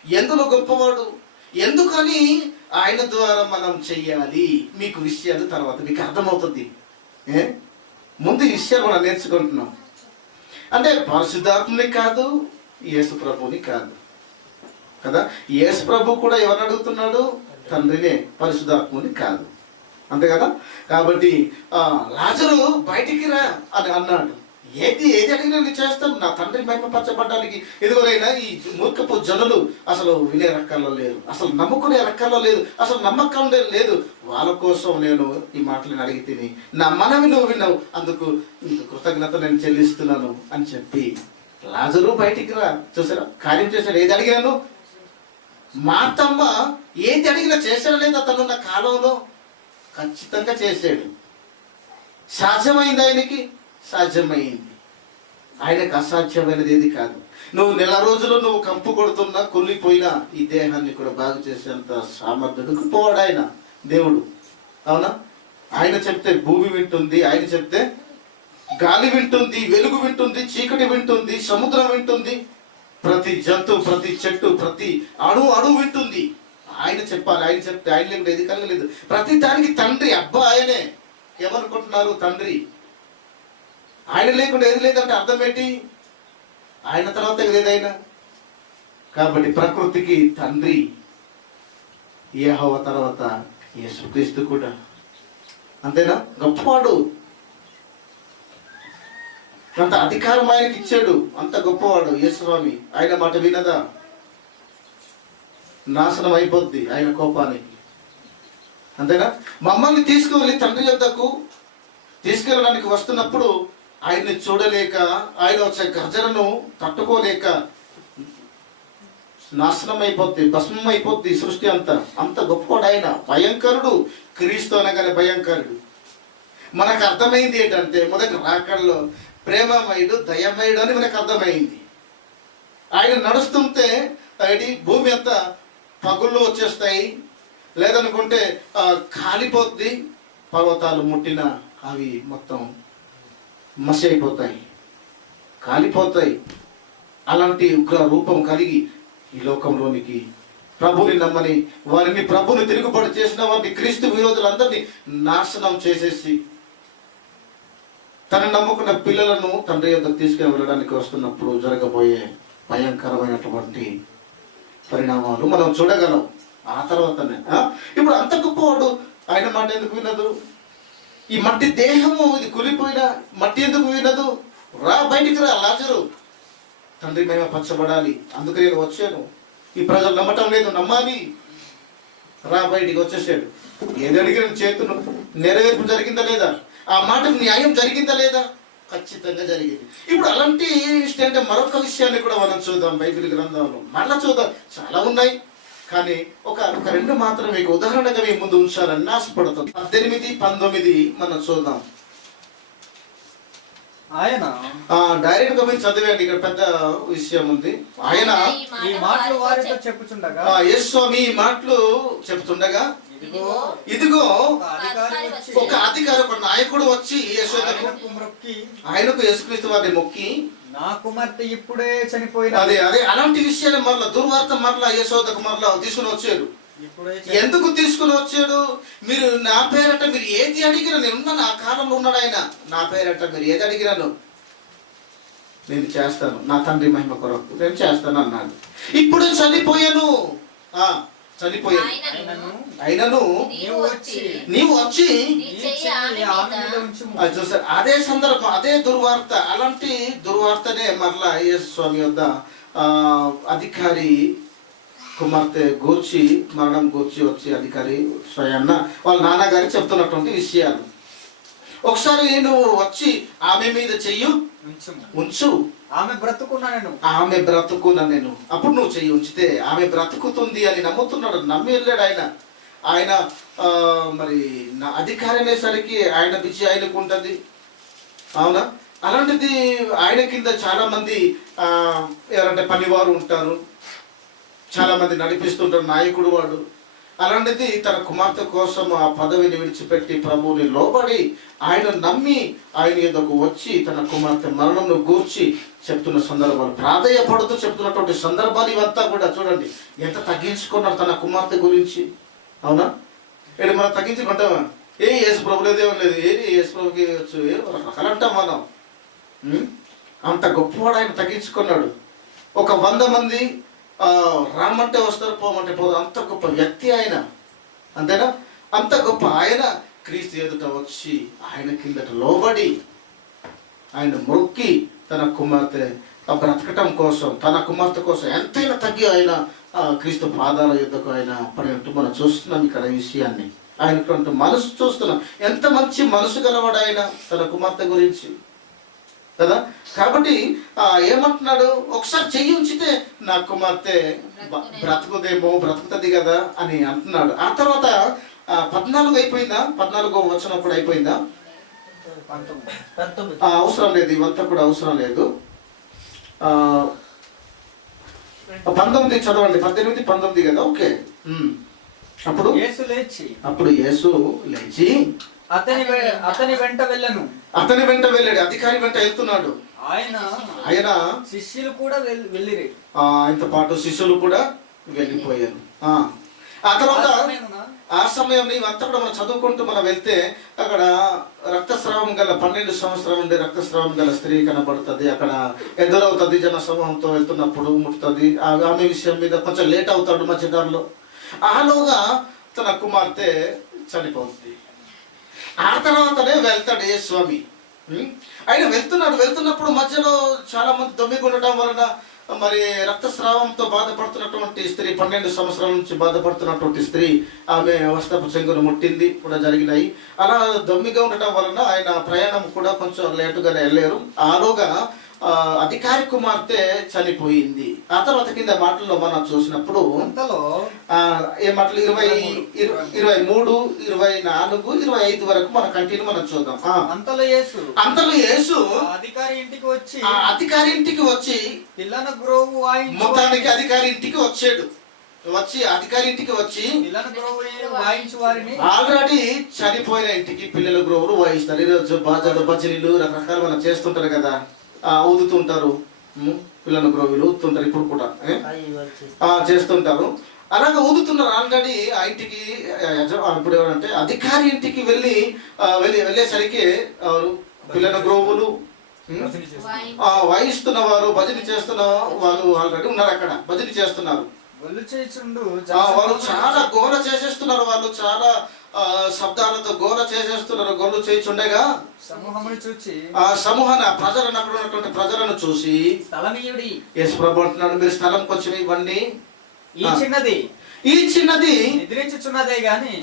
ఎందులో గొప్పవాడు, ఎందుకని ఆయన ద్వారా మనం చెయ్యాలి, మీకు విషయాలు తర్వాత మీకు అర్థమవుతుంది. ముందు ఈ విషయాలు మనం నేర్చుకుంటున్నాం. అంటే పరిశుద్ధాత్మని కాదు, యేసు ప్రభుని కాదు కదా. యేసు ప్రభు కూడా ఎవరిని అడుగుతున్నాడు? తండ్రినే, పరిశుద్ధాత్మని కాదు. అంతే కదా. కాబట్టి లాజరు బయటికి రా అని అన్నాడు. ఏది అడిగినా నేను చేస్తాను, నా తండ్రి మహిమపరచబడ్డానికి. ఎదుగురైనా ఈ మూర్ఖపు జనులు అసలు వినే రకాల్లో లేరు, అసలు నమ్ముకునే రకాల్లో లేదు, అసలు నమ్మకం లేదు. వాళ్ళ కోసం నేను ఈ మాటలను అడిగి తిని నా మనవి నువ్వు విన్నావు, అందుకు కృతజ్ఞత నేను చెల్లిస్తున్నాను అని చెప్పి లాజరు బయటికి రా. చూసారా కార్యం చేశాడు. ఏది అడిగాను, మార్తమ్మ ఏది అడిగినా చేశాడా లేదా తనున్న కాలంలో? ఖచ్చితంగా చేశాడు. సాధ్యమైంది, ఆయనకి సాధ్యమైంది. ఆయనకు అసాధ్యమైనది ఏది కాదు. నువ్వు నెల రోజులు నువ్వు కంపు కొడుతున్నా, కుళ్ళిపోయినా ఈ దేహాన్ని కూడా బాగు చేసేంత సామర్థ్యుడికి పోవాడు ఆయన, దేవుడు. అవునా? ఆయన చెప్తే భూమి వింటుంది, ఆయన చెప్తే గాలి వింటుంది, వెలుగు వింటుంది, చీకటి వింటుంది, సముద్రం వింటుంది, ప్రతి జంతువు, ప్రతి చెట్టు, ప్రతి అణు వింటుంది. ఆయన చెప్పాలి, ఆయన చెప్తే ఆయన లేకుండా ఏది కలగలేదు. ప్రతి దానికి తండ్రి. అబ్బా ఆయనే. ఏమనుకుంటున్నారు? తండ్రి. ఆయన లేకుండా ఏది లేదంటే అర్థం ఏంటి? ఆయన తర్వాత ఏదైనా. కాబట్టి ప్రకృతికి తండ్రి యెహోవా తర్వాత యేసుక్రీస్తు కూడా. అంతేనా? గొప్పవాడు. అంత అధికారం ఆయనకి ఇచ్చాడు, అంత గొప్పవాడు యేసుస్వామి. ఆయన మాట వినదా? నాశనం అయిపోద్ది ఆయన కోపానికి. అంతేనా? మమ్మల్ని తీసుకువెళ్ళి తండ్రి యొద్దకు తీసుకెళ్ళడానికి వస్తున్నప్పుడు ఆయన్ని చూడలేక, ఆయన వచ్చే గర్జనను తట్టుకోలేక నాశనం అయిపోద్ది, భస్మం అయిపోద్ది సృష్టి అంతా. అంత గొప్పవాడు ఆయన, భయంకరుడు. క్రీస్తు అనగానే భయంకరుడు. మనకు అర్థమైంది ఏంటంటే మొదటి రాకడలో ప్రేమమయుడు, దయమయుడు అని మనకు అర్థమైంది. ఆయన నడుస్తుంటే భూమి అంతా పగుళ్ళు వచ్చేస్తాయి, లేదనుకుంటే కాలిపోద్ది. పర్వతాలు ముట్టిన అవి మొత్తం మసి అయిపోతాయి, కాలిపోతాయి. అలాంటి ఉగ్ర రూపం కలిగి ఈ లోకంలోనికి ప్రభుని నమ్మని వారిని, ప్రభుని తిరుగుబాటు చేసిన వారిని, క్రీస్తు విరోధులందరినీ నాశనం చేసేసి తను నమ్ముకున్న పిల్లలను తండ్రి యొద్దకు తీసుకుని వెళ్ళడానికి వస్తున్నప్పుడు జరగబోయే భయంకరమైనటువంటి పరిణామాలు మనం చూడగలం. ఆ తర్వాతనే ఇప్పుడు అంత గొప్పవాడు, ఆయన మాట ఎందుకు వినదు? ఈ మట్టి దేహము ఇది కులిపోయిన మట్టి ఎందుకు వినదు? రా, బయటికి రా లాజరు, తండ్రి మహిమ పరచబడాలి, అందుకు నేను వచ్చాను. ఈ ప్రజలు నమ్మటం లేదు, నమ్మాలి. రా, బయటికి వచ్చేసాడు. ఏది అడిగిన చేతును నెరవేర్పు జరిగిందా లేదా? ఆ మాటకు న్యాయం జరిగిందా లేదా? ఖచ్చితంగా జరిగింది. ఇప్పుడు అలాంటి అంటే మరొక విషయాన్ని కూడా మనం చూద్దాం బైబిల్ గ్రంథంలో. మళ్ళా చూద్దాం, చాలా ఉన్నాయి, కానీ ఒక రెండు మాత్రం మీకు ఉదాహరణగా మీ ముందు ఉంచాలని ఆశపడుతుంది. 18, 19 మనం చూద్దాం. ఆయన డైరెక్ట్ గా మీరు చదివేయండి, ఇక్కడ పెద్ద విషయం ఉంది. ఆయన ఈ మాటలు వారితో చెప్పుచుండగా, యేసుస్వామి ఈ మాటలు చెప్తుండగా, ఇదిగో ఒక అధికారి, ఒక నాయకుడు వచ్చి ఆయనకు యేసుక్రీస్తు వారిని మొక్కి, నా కుమార్తె ఇప్పుడే చనిపోయిన. అదే అలాంటి విషయాన్ని మరలా దుర్వార్త మరలా యశోదకు మరలా తీసుకుని వచ్చాడు. ఎందుకు తీసుకుని వచ్చాడు? మీరు నా పేరట మీరు ఏది అడిగినా నేనున్నాను. ఆ కాలంలో ఉన్నాడు ఆయన. నా పేరట మీరు ఏది అడిగినాను నేను చేస్తాను, నా తండ్రి మహిమ కొరకు నేను చేస్తాను అన్నాడు. ఇప్పుడు చనిపోయాను, చనిపోయాను. అయినను నీవు వచ్చి చూసారు. అదే సందర్భం, అదే దుర్వార్త. అలాంటి దుర్వార్తనే మరలా యేసుస్వామి వద్ద అధికారి కుమార్తె గూర్చి, మరణం గూర్చి వచ్చి అధికారి స్వయాన్న వాళ్ళ నాన్నగారి చెప్తున్నటువంటి విషయాలు. ఒకసారి నువ్వు వచ్చి ఆమె మీద చెయ్యి ఉంచు, ఆమె బ్రతుకున్నా నేను, అప్పుడు నువ్వు చెయ్యి ఉంచితే ఆమె బ్రతుకుతుంది అని నమ్ముతున్నాడు. నమ్మి వెళ్ళాడు ఆయన. ఆయన మరి నా అధికారం అనేసరికి ఆయన బిజీ ఆయనకు ఉంటుంది, అవునా? అలాంటిది ఆయన కింద చాలా మంది ఎవరంటే పనివారు ఉంటారు, చాలా మంది నడిపిస్తుంటారు, నాయకుడు వాడు. అలాంటిది తన కుమార్తె కోసం ఆ పదవిని విడిచిపెట్టి ప్రభువుని లోబడి ఆయన నమ్మి ఆయన ఎదుకు వచ్చి తన కుమార్తె మరణంను గూర్చి చెప్తున్న సందర్భాలు, ప్రాధేయపడుతూ చెప్తున్నటువంటి సందర్భాలు ఇవంతా కూడా చూడండి. ఎంత తగ్గించుకున్నారు తన కుమార్తె గురించి, అవునా? ఏడు మనం తగ్గించుకుంటామా? యేసు ప్రభు లేదేమో లేదు, యేసు ప్రభుకి రకరకాలు అంటాం మనం. అంత గొప్పవాడు ఆయన తగ్గించుకున్నాడు. ఒక 100 మంది రామంటే వస్తారు, పోమంటే పోదు, అంత గొప్ప వ్యక్తి ఆయన, అంతేనా? అంత గొప్ప ఆయన క్రీస్తు ఎదుట వచ్చి ఆయన కిందట లోబడి ఆయన మొక్కి తన కుమార్తె బ్రతకటం కోసం, తన కుమార్తె కోసం ఎంతైనా తగ్గి ఆయన క్రీస్తు పాదాల యుద్ధకు ఆయన పడినట్టు మనం చూస్తున్నాం ఇక్కడ ఈ విషయాన్ని. ఆయనటువంటి మనసు చూస్తున్నాం, ఎంత మంచి మనసు గలవాడు ఆయన తన కుమార్తె గురించి కదా. కాబట్టి ఏమంటున్నాడు, ఒకసారి చెయ్యి ఉంచితే నా కుమార్తె బ్రతుకుతుంది కదా అని అంటున్నాడు. ఆ తర్వాత 14 అయిపోయిందా? 14వ వచనం కూడా అయిపోయిందా? 19 అవసరం లేదు, ఇవంతా కూడా అవసరం లేదు. 19 చదవండి. 18, 19 కదా. ఓకే. అప్పుడు యేసు లేచి అతని వెంట వెళ్ళను. అతని వెంట వెళ్ళాడు, అధికారి వెంట వెళ్తున్నాడు. ఆయన శిష్యులు కూడా వెళ్ళిరి. ఆయనతో పాటు శిష్యులు కూడా వెళ్ళిపోయారు. ఆ తర్వాత ఆ సమయం ఇవంతా కూడా మనం చదువుకుంటూ మనం వెళ్తే అక్కడ రక్తస్రావం గల 12 సంవత్సరాల నుండి రక్తస్రావం గల స్త్రీ కనబడుతుంది. అక్కడ ఎదురవుతుంది, జన సమూహంతో వెళ్తున్నప్పుడు ముట్టుతుంది. ఆమె విషయం మీద కొంచెం లేట్ అవుతాడు మధ్యదారిలో. ఆలోగా తన కుమార్తె చనిపోతుంది. ఆ తర్వాతనే వెళ్తాడు ఏ స్వామి. ఆయన వెళ్తున్నప్పుడు మధ్యలో చాలా మంది దొమ్మికొనడం వలన మరి రక్తస్రావంతో బాధపడుతున్నటువంటి స్త్రీ, 12 సంవత్సరాల నుంచి బాధపడుతున్నటువంటి స్త్రీ, ఆమె వస్త్రపు చెంగును ముట్టింది కూడా జరిగినాయి. అలా దొమ్మిగా ఉండటం వలన ఆయన ప్రయాణం కూడా కొంచెం లేటుగానే వెళ్ళారు. ఆలోగా అధికారి కుమార్తె చనిపోయింది. ఆ తర్వాత కింద మాటల్లో మనం చూసినప్పుడు ఏ మాటలు 23, 24, 25 వరకు మన కంటిన్యూ మనం చూద్దాం. అంతలో యేసు అధికారి ఇంటికి వచ్చి పిల్లన గ్రోవు మొత్తానికి అధికారి ఇంటికి వచ్చాడు. అధికారి ఇంటికి వచ్చి ఆల్రెడీ చనిపోయిన ఇంటికి పిల్లల గ్రోవులు వాయిస్తారు. ఈరోజు బాజాలు, భజనీలు రకరకాలు మనం చేస్తుంటారు కదా, ఊదుతుంటారు, పిల్లల గ్రోవులు ఊదుతుంటారు. ఇప్పుడు కూడా చేస్తుంటారు. అలాగే ఊదుతున్నారు. ఆల్రెడీ ఆ ఇంటికి ఇప్పుడు ఎవరంటే అధికారి ఇంటికి వెళ్ళేసరికి పిల్లల గ్రోవులు వాయిస్తున్న వారు, భజన చేస్తున్న వాళ్ళు ఆల్రెడీ ఉన్నారు. అక్కడ భజన చేస్తున్నారు. వాళ్ళు చాలా గోల చేసేస్తున్నారు. వాళ్ళు చాలా శబ్దాలతో గోల చేసేస్తున్నారు. గోలు చేయించుండగా ఆ సమూహాన్ని, ప్రజలను, అక్కడ ఉన్నటువంటి ప్రజలను చూసి యేసు ప్రభు అంటున్నాడు, మీరు స్థలం కొంచెం ఇవ్వండి. ఈ చిన్నది నిద్రించుచున్నదే గాని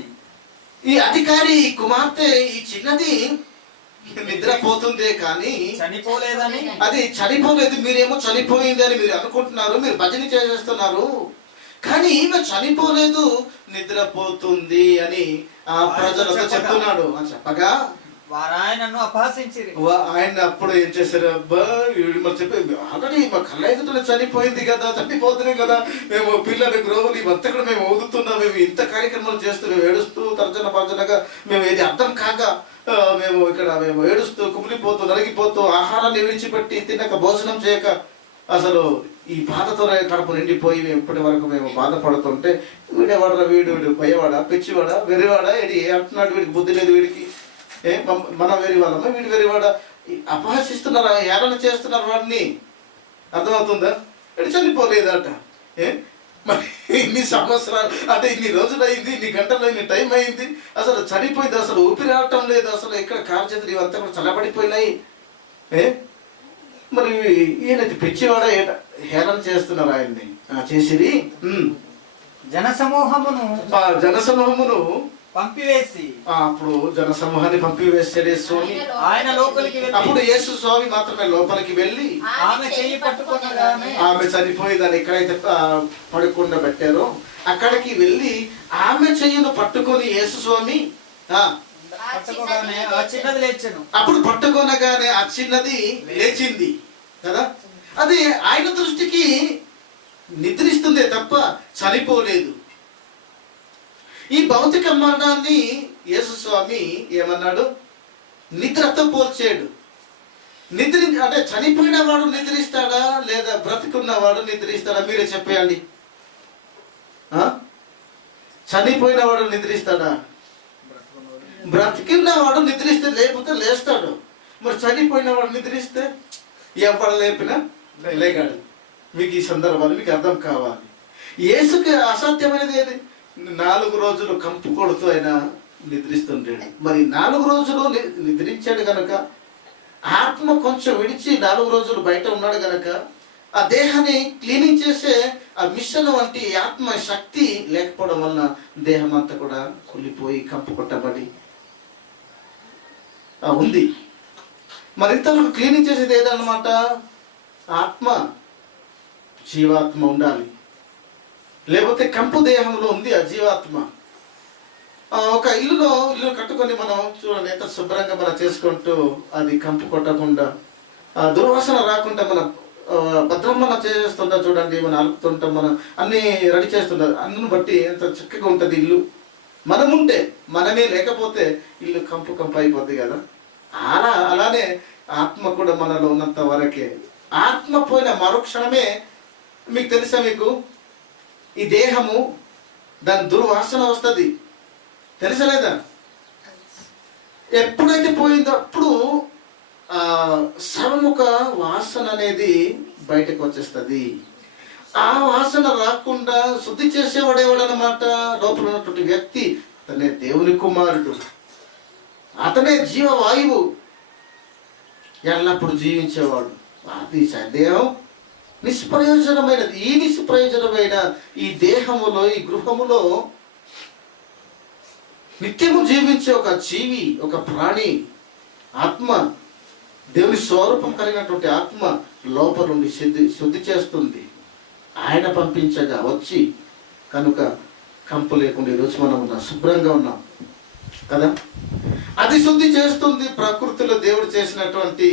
ఈ అధికారి కుమార్తె ఈ చిన్నది నిద్రపోతుందే కానీ చనిపోలేదని, అది చనిపోలేదు. మీరేమో చనిపోయింది అని మీరు అనుకుంటున్నారు, మీరు భజన చేసేస్తున్నారు. కానీ ఈమె చనిపోలేదు, నిద్రపోతుంది అని ఆ ప్రజలతో చెప్తున్నాడు. చెప్పగా ఆయనను అపహసించిరి. ఆయన అప్పుడు ఏం చేశారు, అబ్బా చెప్పి ఆల్రెడీ మా కళ్ళ ఎదుట చనిపోయింది కదా, చనిపోతుంది కదా, మేము పిల్లల గ్రోవులు ఇవంతా కూడా మేము ఊదుతున్నాం, మేము ఇంత కార్యక్రమాలు చేస్తూ మేము ఏడుస్తూ తర్జన భర్జనగా మేము ఏది అర్థం కాక మేము ఏడుస్తూ కుమిలిపోతూ నలిగిపోతూ ఆహారాన్ని విడిచిపెట్టి తినక భోజనం చేయక అసలు ఈ బాధతో కడుపు నిండిపోయి మేము ఇప్పటి వరకు మేము బాధపడుతుంటే వీడేవాడరా, వీడు పోయేవాడా, పిచ్చివాడా, వెరివాడా, ఏడి అంటున్నాడు, వీడికి బుద్ధి లేదు, వీడికి మనం వెరి వాళ్ళమా, వీడు వెరివాడా, అపహసిస్తున్నారు, హేళన చేస్తున్నారు వాడిని. అర్థమవుతుందా? వీడు చనిపోలేదట. మరి ఇన్ని సంవత్సరాలు అంటే ఇన్ని రోజులు అయింది, ఇన్ని గంటలు, ఇన్ని టైం అయింది, అసలు చనిపోయింది, అసలు ఊపిరి రావటం లేదు, అసలు ఇక్కడ కాల్చేతులు ఇవంతా కూడా చల్లబడిపోయినాయి. మరి ఈయనది పిచ్చివాడ హేళన చేస్తున్నారు ఆయన్ని. చేసిరి జనసమూహమును పంపివేసి అప్పుడు జన సమూహాన్ని పంపివేశాడు యేసు స్వామి. ఆయన లోపలికి అప్పుడు వెళ్ళి యేసు స్వామి మాత్రమే లోపలికి వెళ్ళి ఆమె చెయ్యి పట్టుకొనగానే ఆమె చనిపోయి దాన్ని ఎక్కడైతే పడకుండా పెట్టారో అక్కడికి వెళ్ళి ఆమె చెయ్యిను పట్టుకొని యేసు స్వామి పట్టుకోగానే ఆ చిన్నది లేచెను. అప్పుడు పట్టుకొనగానే ఆ చిన్నది లేచింది కదా. అది ఆయన దృష్టికి నిద్రిస్తుందే తప్ప చనిపోలేదు. ఈ భౌతిక మరణాన్ని యేసు స్వామి ఏమన్నాడు? నిద్రతో పోల్చాడు. అంటే చనిపోయిన వాడు నిద్రిస్తాడా లేదా బ్రతికున్నవాడు నిద్రిస్తాడా? మీరే చెప్పేయండి. చనిపోయిన వాడు నిద్రిస్తాడా? బ్రతికినవాడు నిద్రిస్తే లేకపోతే లేస్తాడు. మరి చనిపోయిన వాడు నిద్రిస్తే ఎవరు లేపినా లేగాడు. మీకు ఈ సందర్భాలు మీకు అర్థం కావాలి. యేసుకి అసాధ్యమైనది ఏది? 4 రోజులు కంపు కొడుతూ ఆయన నిద్రిస్తుంటాడు. మరి 4 రోజులు నిద్రించాడు గనక, ఆత్మ కొంచెం విడిచి 4 రోజులు బయట ఉన్నాడు గనక, ఆ దేహాన్ని క్లీనింగ్ చేసే ఆ మిషన్ వంటి ఆత్మ శక్తి లేకపోవడం వలన దేహం అంతా కూడా కుళ్ళిపోయి కంపు కొట్టబడి ఉంది. మరి ఇంతవరకు క్లీనింగ్ చేసేది ఏదన్నమాట? ఆత్మ, జీవాత్మ ఉండాలి. లేకపోతే కంపు దేహంలో ఉంది ఆ జీవాత్మ. ఒక ఇల్లు కట్టుకొని మనం చూడండి ఎంత శుభ్రంగా మనం చేసుకుంటూ అది కంపు కొట్టకుండా దుర్వాసన రాకుండా మనం భద్రం మనం చేస్తుంటాం. చూడండి, మనం అలుపుతుంటాం, మనం అన్ని రెడీ చేస్తుంటాం. అన్నిని బట్టి ఎంత చక్కగా ఉంటుంది ఇల్లు. మనం ఉంటే, మనమే లేకపోతే ఇల్లు కంపు అయిపోద్ది కదా. అలానే ఆత్మ కూడా మనలో ఉన్నంత వరకే. ఆత్మ పోయిన మరుక్షణమే మీకు తెలుసా, మీకు ఈ దేహము దాని దుర్వాసన వస్తుంది, తెలుసా లేదా? ఎప్పుడైతే పోయిందో అప్పుడు సర్వముఖ వాసన అనేది బయటకు వచ్చేస్తుంది. ఆ వాసన రాకుండా శుద్ధి చేసేవాడేవాడు అన్నమాట. లోపల ఉన్నటువంటి వ్యక్తి అతనే దేవుని కుమారుడు, అతనే జీవవాయువు, ఎల్లప్పుడు జీవించేవాడు. అది దేహం నిష్ప్రయోజనమైనది. ఈ నిష్ప్రయోజనమైన ఈ దేహములో, ఈ గృహములో నిత్యము జీవించే ఒక జీవి, ఒక ప్రాణి, ఆత్మ, దేవుని స్వరూపం కలిగినటువంటి ఆత్మ లోపల నుండి శుద్ధి చేస్తుంది. ఆయన పంపించగా వచ్చి కనుక కంపు లేకుండా ఈరోజు మనం ఉన్నాం, శుభ్రంగా ఉన్నాం కదా. అది శుద్ధి చేస్తుంది. ప్రకృతిలో దేవుడు చేసినటువంటి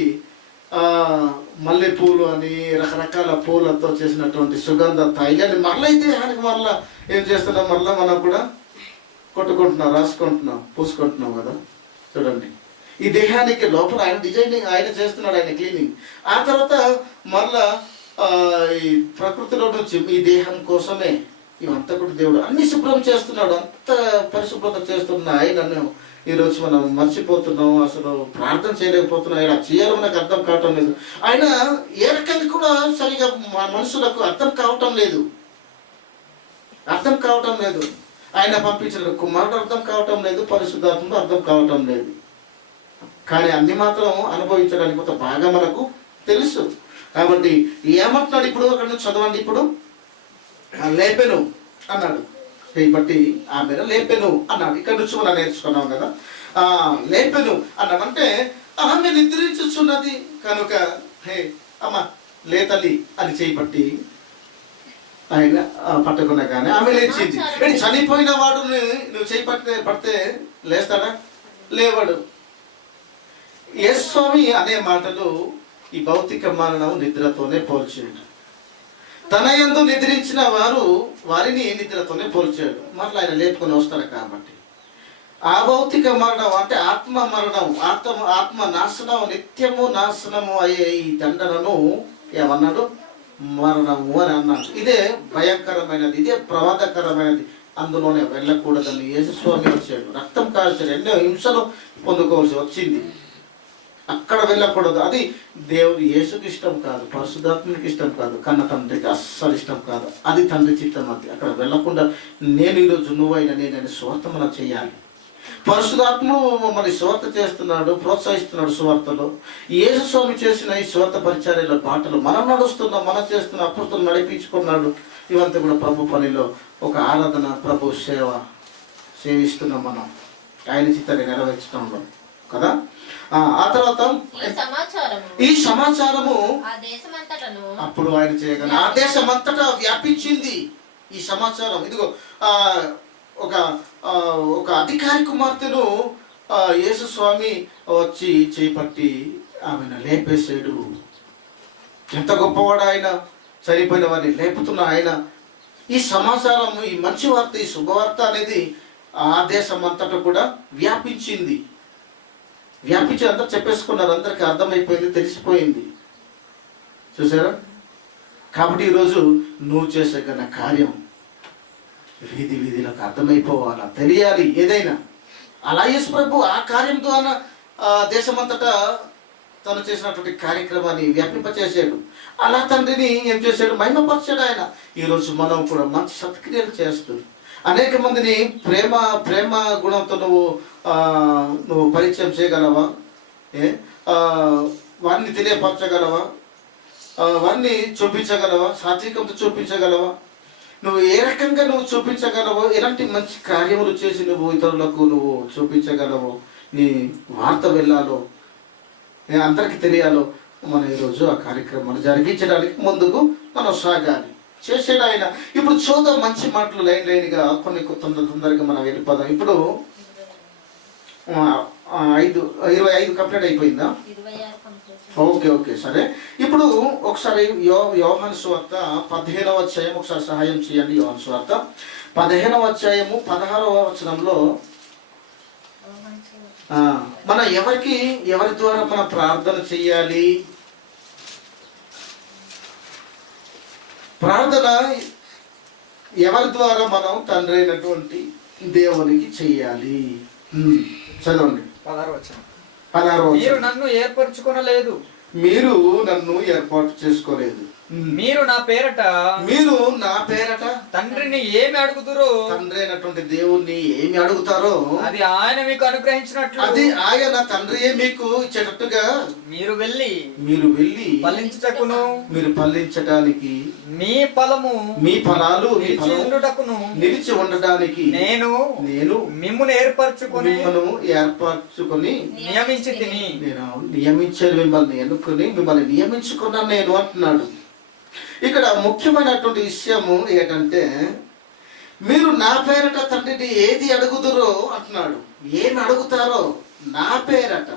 మల్లెపూలు అని రకరకాల పూలతో చేసినటువంటి సుగంధ తైలాన్ని మరలా ఈ దేహానికి మరలా ఏం చేస్తున్నాం? మరలా మనం కూడా కొట్టుకుంటున్నాం, రాసుకుంటున్నాం, పూసుకుంటున్నాం కదా. చూడండి, ఈ దేహానికి లోపల ఆయన డిజైనింగ్ ఆయన చేస్తున్నాడు, ఆయన క్లీనింగ్. ఆ తర్వాత మళ్ళా ఈ ప్రకృతిలో నుంచి ఈ దేహం కోసమే ఇవంతా కూడా దేవుడు అన్ని శుభ్రం చేస్తున్నాడు. అంత పరిశుభ్రత చేస్తున్న ఆయనను ఈరోజు మనం మర్చిపోతున్నాం, అసలు ప్రార్థన చేయలేకపోతున్నాం. ఆయన చేయాలో మనకు అర్థం కావటం లేదు. ఆయన ఏ రకంగా కూడా సరిగా మనుషులకు అర్థం కావటం లేదు. ఆయన పంపించిన కుమారుడు అర్థం కావటం లేదు, పరిశుద్ధాత్మడు అర్థం కావటం లేదు. కానీ అన్ని మాత్రం అనుభవించడానికి కొంత బాగా మనకు తెలుసు. కాబట్టి ఏమంటున్నాడు ఇప్పుడు? అక్కడ నుంచి చదవండి. ఇప్పుడు లేపెను అన్నాడు, బట్టి ఆమె లేపెను అన్నాడు. ఇక్కడ నుంచి మనం నేర్చుకున్నాం కదా. లేపెను అన్నాడు అంటే ఆమె నిద్రించుచున్నది కనుక హే అమ్మ లేతల్లి అని చేయబట్టి ఆయన పట్టుకున్నా కానీ ఆమె లేచింది. చనిపోయిన వాడు నువ్వు చేయి పడితే లేస్తాడా? లేవాడు. యేసు స్వామి అనే మాటలు ఈ భౌతిక మరణం నిద్రతోనే పోల్చాడు. తన యందు నిద్రించిన వారిని నిద్రతోనే పోల్చాడు. మరలా ఆయన లేపుకొని వస్తాడు కాబట్టి ఆ భౌతిక మరణం అంటే ఆత్మ మరణం, ఆత్మ నాశనం, నిత్యము నాశనము అయ్యే ఈ దండనను ఏమన్నాడు? మరణము అని అన్నాడు. ఇదే భయంకరమైనది, ఇదే ప్రమాదకరమైనది. అందులోనే వెళ్ళకూడదని యేసు స్వామి వచ్చాడు. రక్తం కాల్చాడు, ఎన్నో హింసలు పొందుకోవాల్సి వచ్చింది. అక్కడ వెళ్ళకూడదు. అది దేవుడు యేసుకి ఇష్టం కాదు, పరిశుద్ధాత్మకి ఇష్టం కాదు, కన్న తండ్రికి అస్సలు ఇష్టం కాదు. అది తండ్రి చిత్తం. అది అక్కడ వెళ్ళకుండా నేను ఈరోజు నువ్వైనా నేనైనా సువార్త మనం చేయాలి. పరిశుద్ధాత్ముడు మమ్మల్ని సువార్త చేస్తున్నాడు, ప్రోత్సహిస్తున్నాడు సువార్తలో. యేసు స్వామి చేసిన ఈ సువార్త పరిచర్యల బాటలు మనం నడుస్తున్నాం, మనం చేస్తున్న అపొస్తలులు నడిపించుకున్నాడు. ఇవంతా కూడా ప్రభు పనిలో ఒక ఆరాధన, ప్రభు సేవ, సేవిస్తున్నాం మనం ఆయన చిత్తాన్ని నెరవేర్చడంలో కదా. ఆ తర్వాత ఈ సమాచారము అప్పుడు ఆయన చేయగల ఆ దేశమంతటా వ్యాపించింది ఈ సమాచారం. ఇదిగో ఒక అధికారి కుమార్తెను యేసు స్వామి వచ్చి చేపట్టి ఆమెను లేపేసాడు. ఎంత గొప్పవాడు ఆయన, చనిపోయిన వారిని లేపుతున్న ఆయన. ఈ సమాచారం, ఈ మంచి వార్త, ఈ శుభవార్త అనేది ఆ దేశం అంతటా కూడా వ్యాపించింది. వ్యాపించి అంతా చెప్పేసుకున్నారు, అందరికీ అర్థమైపోయింది, తెలిసిపోయింది. చూసారా? కాబట్టి ఈరోజు నువ్వు చేసే కన్నా కార్యం వీధి వీధిలకు అర్థమైపోవాలా, తెలియాలి ఏదైనా. అలా యేసు ప్రభు ఆ కార్యం ద్వారా దేశమంతటా తను చేసినటువంటి కార్యక్రమాన్ని వ్యాపింపచేసాడు. అలా తండ్రిని ఏం చేశాడు? మహిమపరిచాడు ఆయన. ఈరోజు మనం కూడా మంచి సత్క్రియలు చేస్తూ అనేక మందిని ప్రేమ గుణంతో నువ్వు పరిచయం చేయగలవా? వారిని తెలియపరచగలవా? వారిని చూపించగలవా? సాత్వికంతో చూపించగలవా? నువ్వు ఏ రకంగా నువ్వు చూపించగలవో, ఎలాంటి మంచి కార్యములు చేసి నువ్వు ఇతరులకు నువ్వు చూపించగలవో, నీ వార్త వెళ్ళాలో, అందరికీ తెలియాలో, మనం ఈరోజు ఆ కార్యక్రమాన్ని జరిగించడానికి ముందుకు మనం సాగాలి. చేసాడు ఆయన. ఇప్పుడు చూద్దాం మంచి మాటలు లైన్గా కొన్ని తొందరగా మనం వెళ్ళిపోదాం. ఇప్పుడు 25 కంప్లీట్ అయిపోయిందా? ఓకే సరే. ఇప్పుడు ఒకసారి యోహాను సువార్త 15వ అధ్యాయం ఒకసారి సహాయం చేయండి. యోహాను సువార్త 15వ అధ్యాయము 16వ వచనంలో మనం ఎవరి ద్వారా మనం ప్రార్థన చెయ్యాలి? ప్రార్థన ఎవరి ద్వారా మనం తండ్రి అయినటువంటి దేవునికి చెయ్యాలి? చదవండి. 16వ మీరు నన్ను ఏర్పరచుకొనలేదు, మీరు నన్ను ఏర్పాటు చేసుకోలేదు, మీరు నా పేరట తండ్రిని ఏమి అడుగుతారో, తండ్రి అయినటువంటి దేవుణ్ణి ఏమి అడుగుతారో అది ఆయన మీకు అనుగ్రహించినట్లు, అది ఆయన తండ్రియే మీకు ఇచ్చేటట్టుగా మీరు వెళ్ళి ఫలించుటకును, మీరు ఫలించడానికి, మీ ఫలాలు నిలిచి ఉండడానికి నేను మిమ్మును ఏర్పరచుకొని నియమించి తిని, నేను నియమించాను, మిమ్మల్ని ఎన్నుకొని మిమ్మల్ని నియమించుకున్నాను నేను అంటున్నాడు. ఇక్కడ ముఖ్యమైనటువంటి విషయము ఏంటంటే, మీరు నా పేరట తండ్రిని ఏది అడుగుదురో అంటున్నాడు. ఏమి అడుగుతారో నా పేరట,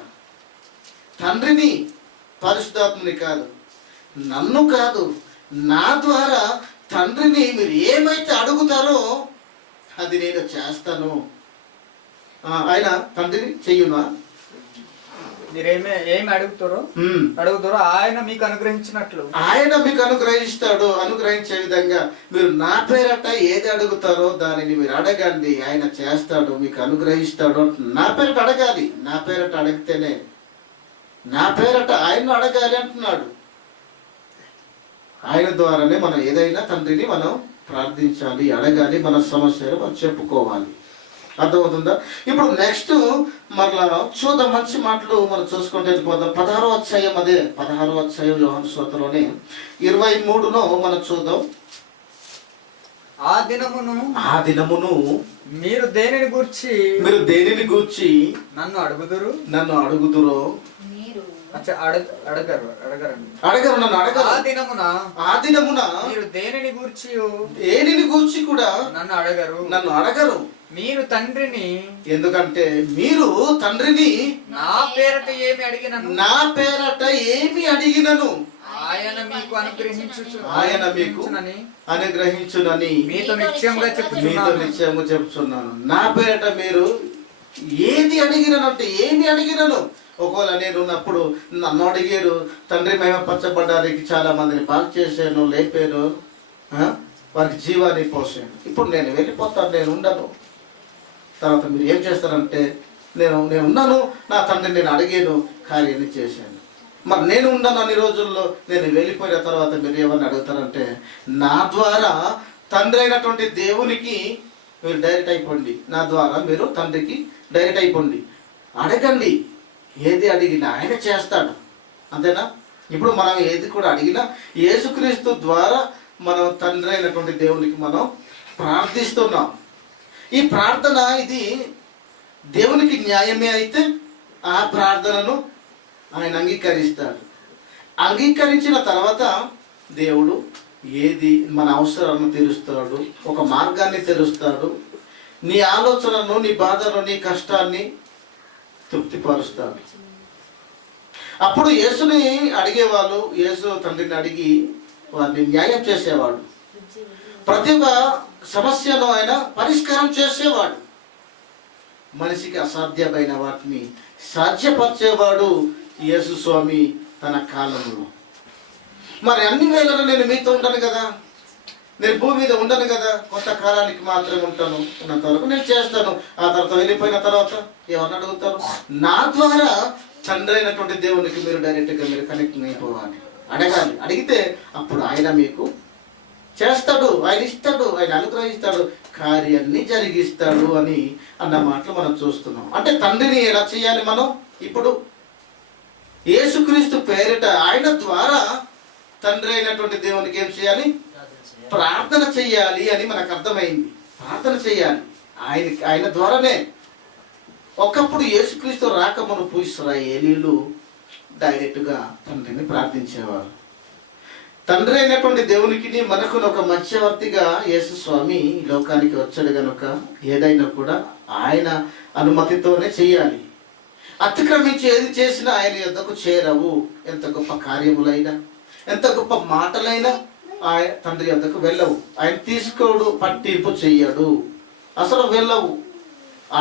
తండ్రిని, పరిశుద్ధాత్మని కాదు, నన్ను కాదు, నా ద్వారా తండ్రిని మీరు ఏమైతే అడుగుతారో అది నేను చేస్తాను. ఆయన తండ్రిని చెయ్యునా? ఏమి అడుగుతారో ఆయన మీకు అనుగ్రహించినట్లు, ఆయన మీకు అనుగ్రహించే విధంగా మీరు నా పేరట ఏది అడుగుతారో దానిని మీరు అడగండి, ఆయన చేస్తాడు, మీకు అనుగ్రహిస్తాడు. నా పేరట అడగాలి, నా పేరట అడిగితేనే, నా పేరట ఆయన్ను అడగాలి అంటున్నాడు. ఆయన ద్వారానే మనం ఏదైనా తండ్రిని మనం ప్రార్థించాలి, అడగాలి, మన సమస్యలు మనం చెప్పుకోవాలి. అర్థమవుతుందా? ఇప్పుడు నెక్స్ట్ మరలా చూద్దాం, మంచి మాటలు మనం చూసుకుంటే వెళ్ళిపోదాం. 16వ అధ్యాయం, అదే 16వ అధ్యాయం యోహాను సువార్తలోనే 23లో మనం చూద్దాం. ఆ దినమును మీరు దేనిని గూర్చి నన్ను అడుగుదురో అడగరు నన్ను అడగరు. ఆ దినమున మీరు దేనిని గూర్చి కూడా నన్ను అడగరు. మీరు తండ్రిని, ఎందుకంటే మీరు తండ్రిని నా పేరట ఏమి అడిగినను ఆయన మీకు అనుగ్రహించునని మీతో నిశ్చయముగా చెప్తున్నాను. నా పేరట మీరు ఏది అడిగిననంటే ఏమి అడిగినను. ఒకవేళ నేను ఉన్నప్పుడు నన్ను అడిగారు, తండ్రి మహిమపరచబడ్డానికి చాలా మందిని బాగు చేశాను, లేపాను, వారికి జీవాన్ని పోసాను. ఇప్పుడు నేను వెళ్ళిపోతాను, నేను ఉండను. తర్వాత మీరు ఏం చేస్తారంటే, నేను ఉన్నాను, నా తండ్రిని నేను అడిగాను, కార్యాన్ని చేశాను. మరి నేను ఉన్నాను అన్ని రోజుల్లో, నేను వెళ్ళిపోయిన తర్వాత మీరు ఏమని అడుగుతారంటే, నా ద్వారా తండ్రి అయినటువంటి దేవునికి మీరు డైరెక్ట్ అయిపోండి, నా ద్వారా మీరు తండ్రికి డైరెక్ట్ అయిపోండి, అడగండి. ఏది అడిగినా ఆయన చేస్తాడు, అంతేనా? ఇప్పుడు మనం ఏది కూడా అడిగినా యేసుక్రీస్తు ద్వారా మనం తండ్రి అయినటువంటి దేవునికి మనం ప్రార్థిస్తున్నాం. ఈ ప్రార్థన ఇది దేవునికి న్యాయమే అయితే ఆ ప్రార్థనను ఆయన అంగీకరిస్తాడు. అంగీకరించిన తర్వాత దేవుడు ఏది మన అవసరాలను తీరుస్తాడు, ఒక మార్గాన్ని తెరుస్తాడు, నీ ఆలోచనను, నీ బాధను, నీ కష్టాన్ని తృప్తిపరుస్తాడు. అప్పుడు యేసుని అడిగేవాళ్ళు యేసు తండ్రిని అడిగి వారిని న్యాయం చేసేవాడు. ప్రతి ఒక్క సమస్యను ఆయన పరిష్కారం చేసేవాడు. మనిషికి అసాధ్యమైన వాటిని సాధ్యపరిచేవాడు యేసు స్వామి తన కాలంలో. మరి అన్ని వేళలో నేను మీతో ఉంటాను కదా, నేను భూమి మీద ఉండను కదా, కొంతకాలానికి మాత్రమే ఉంటాను, ఉన్నంత వరకు నేను చేస్తాను. ఆ తర్వాత వెళ్ళిపోయిన తర్వాత ఎవరిని అడుగుతారు? నా ద్వారా తండ్రి అయినటువంటి దేవునికి మీరు డైరెక్ట్గా మీరు కనెక్ట్ అయిపోవాలి, అడగాలి. అడిగితే అప్పుడు ఆయన మీకు చేస్తాడు, ఆయన ఇస్తాడు, ఆయన అనుగ్రహిస్తాడు, కార్యాన్ని జరిగిస్తాడు అని అన్న మాటలు మనం చూస్తున్నాం. అంటే తండ్రిని ఎలా చేయాలి మనం? ఇప్పుడు యేసుక్రీస్తు పేరిట ఆయన ద్వారా తండ్రి అయినటువంటి దేవునికి ఏం చేయాలి? ప్రార్థన చెయ్యాలి అని మనకు అర్థమైంది. ప్రార్థన చెయ్యాలి ఆయన ద్వారానే. ఒకప్పుడు యేసుక్రీస్తు రాకమునుపు ఇశ్రాయేలీయులు డైరెక్ట్గా తండ్రిని ప్రార్థించేవారు. తండ్రి అయినటువంటి దేవునికి మనకు ఒక మధ్యవర్తిగా యేసు స్వామి లోకానికి వచ్చాడు కనుక ఏదైనా కూడా ఆయన అనుమతితోనే చేయాలి. అతిక్రమించి ఏది చేసినా ఆయన యొద్దకు చేరవు. ఎంత గొప్ప కార్యములైనా, ఎంత గొప్ప మాటలైనా ఆయన తండ్రి యొద్దకు వెళ్ళవు. ఆయన తీసుకోడు, పట్టింపు చెయ్యడు, అసలు వెళ్ళవు.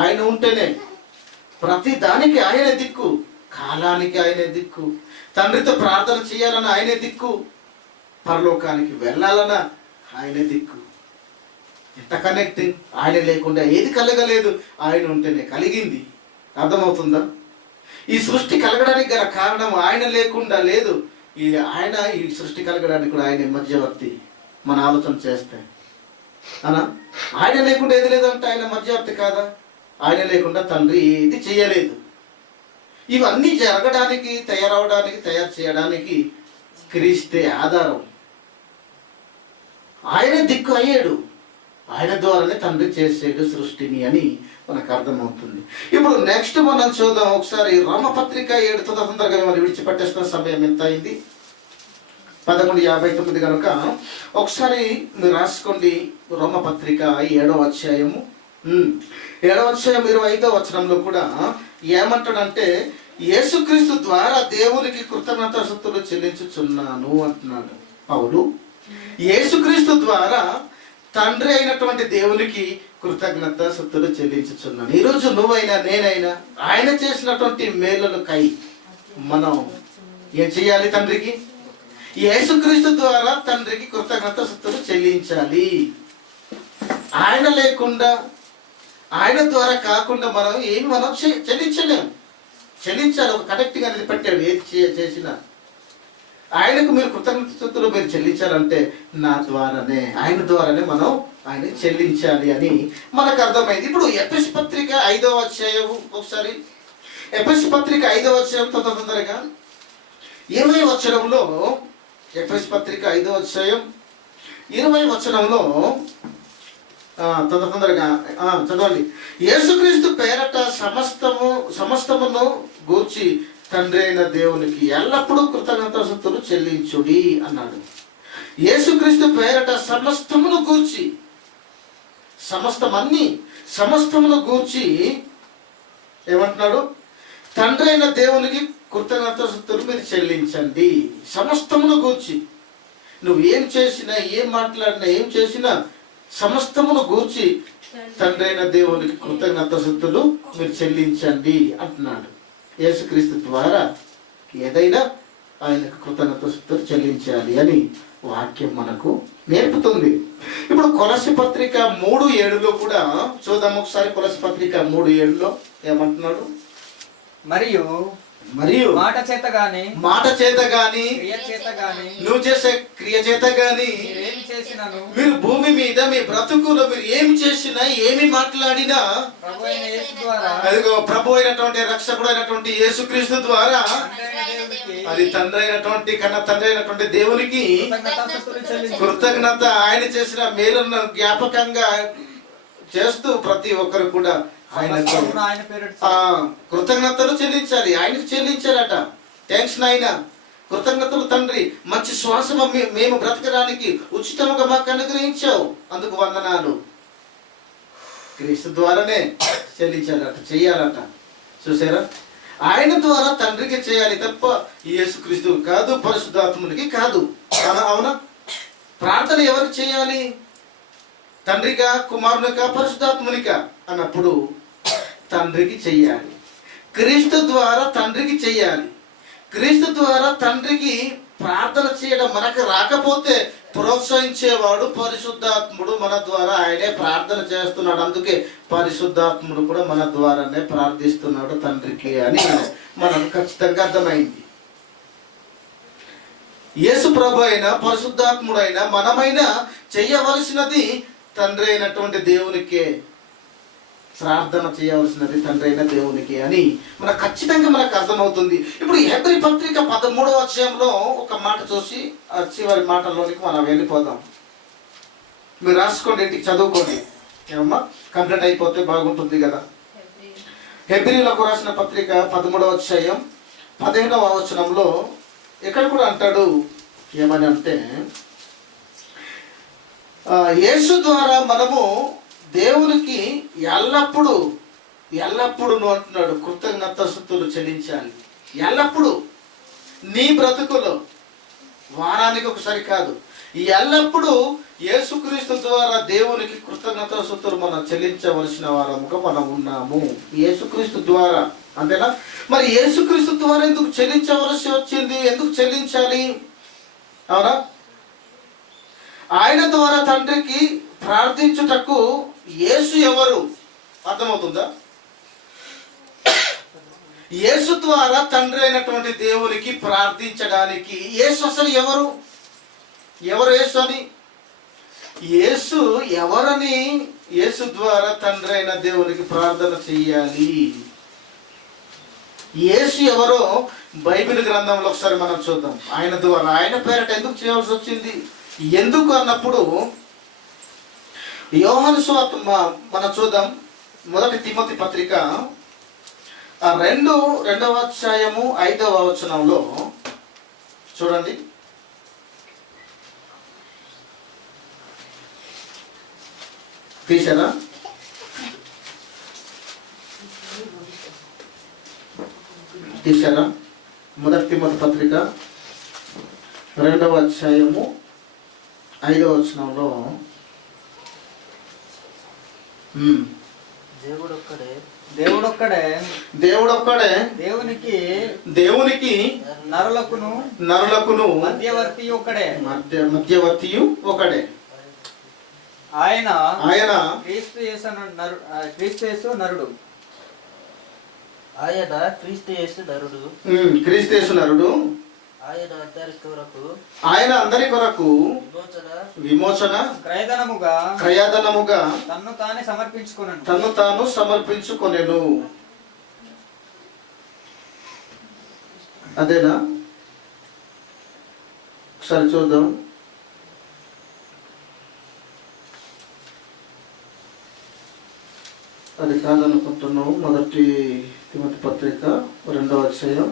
ఆయన ఉంటేనే ప్రతి దానికి ఆయనే దిక్కు, కాలానికి ఆయనే దిక్కు, తండ్రితో ప్రార్థన చేయాలన్నా ఆయనే దిక్కు, పరలోకానికి వెళ్ళాలన్నా ఆయనే దిక్కు. ఎంత కనెక్టింగ్! ఆయన లేకుండా ఏది కలగలేదు, ఆయన ఉంటేనే కలిగింది. అర్థమవుతుందా? ఈ సృష్టి కలగడానికి గల కారణం ఆయన లేకుండా లేదు. ఆయన ఈ సృష్టి కలగడానికి కూడా ఆయన మధ్యవర్తి. మన ఆలోచన చేస్తే అనా ఆయన లేకుండా ఏది లేదంటే ఆయన మధ్యవర్తి కాదా? ఆయన లేకుండా తండ్రి ఏది చేయలేదు. ఇవన్నీ జరగడానికి, తయారు చేయడానికి క్రీస్తే ఆధారం. ఆయన దిక్కు అయ్యాడు, ఆయన ద్వారానే తండ్రి చేసేడు సృష్టిని అని మనకు అర్థమవుతుంది. ఇప్పుడు నెక్స్ట్ మనం చూద్దాం ఒకసారి రోమపత్రిక 7 తొందరగా మనం విడిచిపెట్టేస్తున్న సమయం ఎంత అయింది? 11:59 కనుక ఒకసారి మీరు రాసుకోండి. రోమపత్రిక 7వ అధ్యాయము 25వ వచనంలో కూడా ఏమంటాడంటే, యేసుక్రీస్తు ద్వారా దేవునికి కృతజ్ఞతాస్తుతులు చెల్లించుచున్నాను అంటున్నాడు పౌలు. యేసుక్రీస్తు ద్వారా తండ్రి అయినటువంటి దేవునికి కృతజ్ఞతాస్తుతులు చెల్లించుచున్నాను. ఈరోజు నువ్వైనా నేనైనా ఆయన చేసినటువంటి మేలులకై మనం ఏం చేయాలి? తండ్రికి, యేసుక్రీస్తు ద్వారా తండ్రికి కృతజ్ఞతాస్తుతులు చెల్లించాలి. ఆయన లేకుండా, ఆయన ద్వారా కాకుండా మనం ఏమి చెల్లించలేము. చెల్లించాలి. ఒక కనెక్టింగ్ అనేది పెట్టాడు. ఏది చేసినా ఆయనకు మీరు కృతజ్ఞతలు మీరు చెల్లించాలంటే నా ద్వారానే, ఆయన ద్వారానే మనం ఆయన చెల్లించాలి అని మనకు అర్థమైంది. ఇప్పుడు ఎఫెసు పత్రిక 5వ అధ్యాయం ఒకసారి, ఎఫెసు పత్రిక 5వ అధ్యాయం తొందరగా 20వ వచనంలో, ఎఫెసు పత్రిక 5వ అధ్యాయం 20వ వచనంలో తొందరగా చదవండి. యేసుక్రీస్తు పేరట సమస్తమును గూర్చి తండ్రి అయిన దేవునికి ఎల్లప్పుడూ కృతజ్ఞతాస్తుతులు చెల్లించుడి అన్నాడు. యేసుక్రీస్తు పేరట సమస్తమును గూర్చి, సమస్తమును గూర్చి ఏమంటున్నాడు? తండ్రి అయిన దేవునికి కృతజ్ఞతాస్తుతులు మీరు చెల్లించండి. సమస్తమును గూర్చి, నువ్వు ఏం చేసినా, ఏం మాట్లాడినా, ఏం చేసినా సమస్తమును గూర్చి తండ్రి అయిన దేవునికి కృతజ్ఞతాస్తుతులు మీరు చెల్లించండి అంటున్నాడు. యేసుక్రీస్తు ద్వారా ఏదైనా ఆయనకు కృతజ్ఞతాస్తుతులు చెల్లించాలి అని వాక్యం మనకు నేర్పుతుంది. ఇప్పుడు కొలస్సీ పత్రిక 3:7లో కూడా చూద్దాం ఒకసారి. కొలస్సీ పత్రిక 3:7లో ఏమంటున్నాడు? మరియు మాట చేత గాని క్రియ చేత గాని నువ్వు చేసే క్రియ చేత గాని మీరు భూమి మీద మీ బ్రతుకులో మీరు ఏమి చేసినా, ఏమి మాట్లాడినా అదిగో ప్రభు అయినటువంటి రక్షకుడు అయినటువంటి యేసుక్రీస్తు ద్వారా అది తండ్రి అయినటువంటి దేవునికి కృతజ్ఞత, ఆయన చేసిన మేలును జ్ఞాపకంగా చేస్తూ ప్రతి ఒక్కరు కూడా ఆయనకు సమస్తమును ఆయన పేరిట కృతజ్ఞతలు చెల్లించాలి. ఆయనకు చెల్లించారట. థ్యాంక్స్ నాయన, కృతజ్ఞతలు తండ్రి, మంచి శ్వాస మేము బ్రతకడానికి ఉచితముగా మాకు అనుగ్రహించావు, అందుకు వందనాలు. క్రీస్తు ద్వారానే చెల్లించాలట, చెయ్యాలట. చూసారా, ఆయన ద్వారా తండ్రికి చేయాలి తప్ప యేసుక్రీస్తు కాదు, పరిశుద్ధాత్మునికి కాదు. అవునా? ప్రార్థన ఎవరికి చేయాలి? తండ్రిగా, కుమారునికా, పరిశుద్ధాత్మునికా అన్నప్పుడు తండ్రికి చెయ్యాలి. క్రీస్తు ద్వారా తండ్రికి చెయ్యాలి. క్రీస్తు ద్వారా తండ్రికి ప్రార్థన చేయడం మనకు రాకపోతే ప్రోత్సహించేవాడు పరిశుద్ధాత్ముడు. మన ద్వారా ఆయనే ప్రార్థన చేస్తున్నాడు. అందుకే పరిశుద్ధాత్ముడు కూడా మన ద్వారానే ప్రార్థిస్తున్నాడు తండ్రికి అని మనకు ఖచ్చితంగా అర్థమైంది. యేసు ప్రభు అయినా పరిశుద్ధాత్ముడైనా మనమైనా చెయ్యవలసినది తండ్రి అయినటువంటి దేవునికే. ప్రార్థన చేయవలసినది తండ్రి అయిన దేవునికి అని మనకు ఖచ్చితంగా మనకు అర్థమవుతుంది. ఇప్పుడు హెబ్రీ పత్రిక 13వ అధ్యాయంలో ఒక మాట చూసి చివరి మాటల్లోనికి మనం వెళ్ళిపోదాం. మీరు రాసుకోండి, ఇంటికి చదువుకోండి. ఏమమ్మా, కంప్లీట్ అయిపోతే బాగుంటుంది కదా. హెబ్రీలకు రాసిన పత్రిక 13వ అధ్యాయం 15వ వచనంలో ఇక్కడ కూడా అంటాడు. ఏమని అంటే, యేసు ద్వారా మనము దేవునికి ఎల్లప్పుడూ అంటున్నాడు కృతజ్ఞతాస్తుతులు చెల్లించాలి. ఎల్లప్పుడూ నీ బ్రతుకులో, వారానికి ఒకసారి కాదు, ఎల్లప్పుడూ యేసుక్రీస్తు ద్వారా దేవునికి కృతజ్ఞతాస్తుతులు మనం చెల్లించవలసిన వారముగా మనం ఉన్నాము. యేసుక్రీస్తు ద్వారా, అంతేనా? మరి యేసుక్రీస్తు ద్వారా ఎందుకు చెల్లించవలసి వచ్చింది? ఎందుకు చెల్లించాలి? అవునా? ఆయన ద్వారా తండ్రికి ప్రార్థించుటకు యేసు ఎవరు? అర్థమవుతుందా? యేసు ద్వారా తండ్రి అయినటువంటి దేవునికి ప్రార్థించడానికి యేసు అసలు ఎవరు? యేసు అని, యేసు ఎవరని, యేసు ద్వారా తండ్రి అయిన దేవునికి ప్రార్థన చెయ్యాలి. యేసు ఎవరో బైబిల్ గ్రంథంలో ఒకసారి మనం చూద్దాం. ఆయన ద్వారా, ఆయన పేరట ఎందుకు చేయాల్సి వచ్చింది? ఎందుకు అన్నప్పుడు యోహాను సువార్త మనం చూద్దాం. 1 తిమోతి పత్రిక 2వ అధ్యాయము 5వ వచనంలో చూడండి. తీసారా? తీసారా? 1 తిమోతి పత్రిక 2వ అధ్యాయము 5వ వచనంలో దేవుడొక్కడే దేవునికి నరులకును మధ్యవర్తియు ఒకడే. ఆయన క్రీస్తు యేసు నరుడు. ఆయన అందరి కొరకు విమోచన క్రయధనముగా తన్ను తాను సమర్పించుకొనెను. అదేనా? ఒకసారి చూద్దాం. అది కాదనుకుంటున్నావు. 1 తిమోతి పత్రిక 2వ అధ్యాయం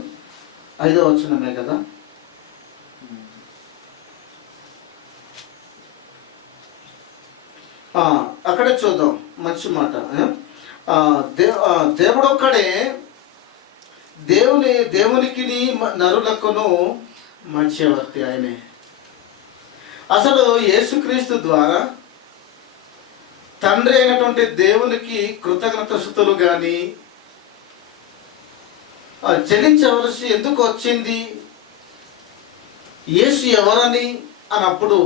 5వ వచనమే కదా. అక్కడే చూద్దాం. మంచి మాట. దేవుడొక్కడే దేవునికి నరులకును మధ్యవర్తి. ఆయనే అసలు యేసుక్రీస్తు ద్వారా తండ్రి అయినటువంటి దేవునికి కృతజ్ఞతాస్తుతులు కానీ చెల్లించవలసి ఎందుకు వచ్చింది? యేసు ఎవరని అన్నప్పుడు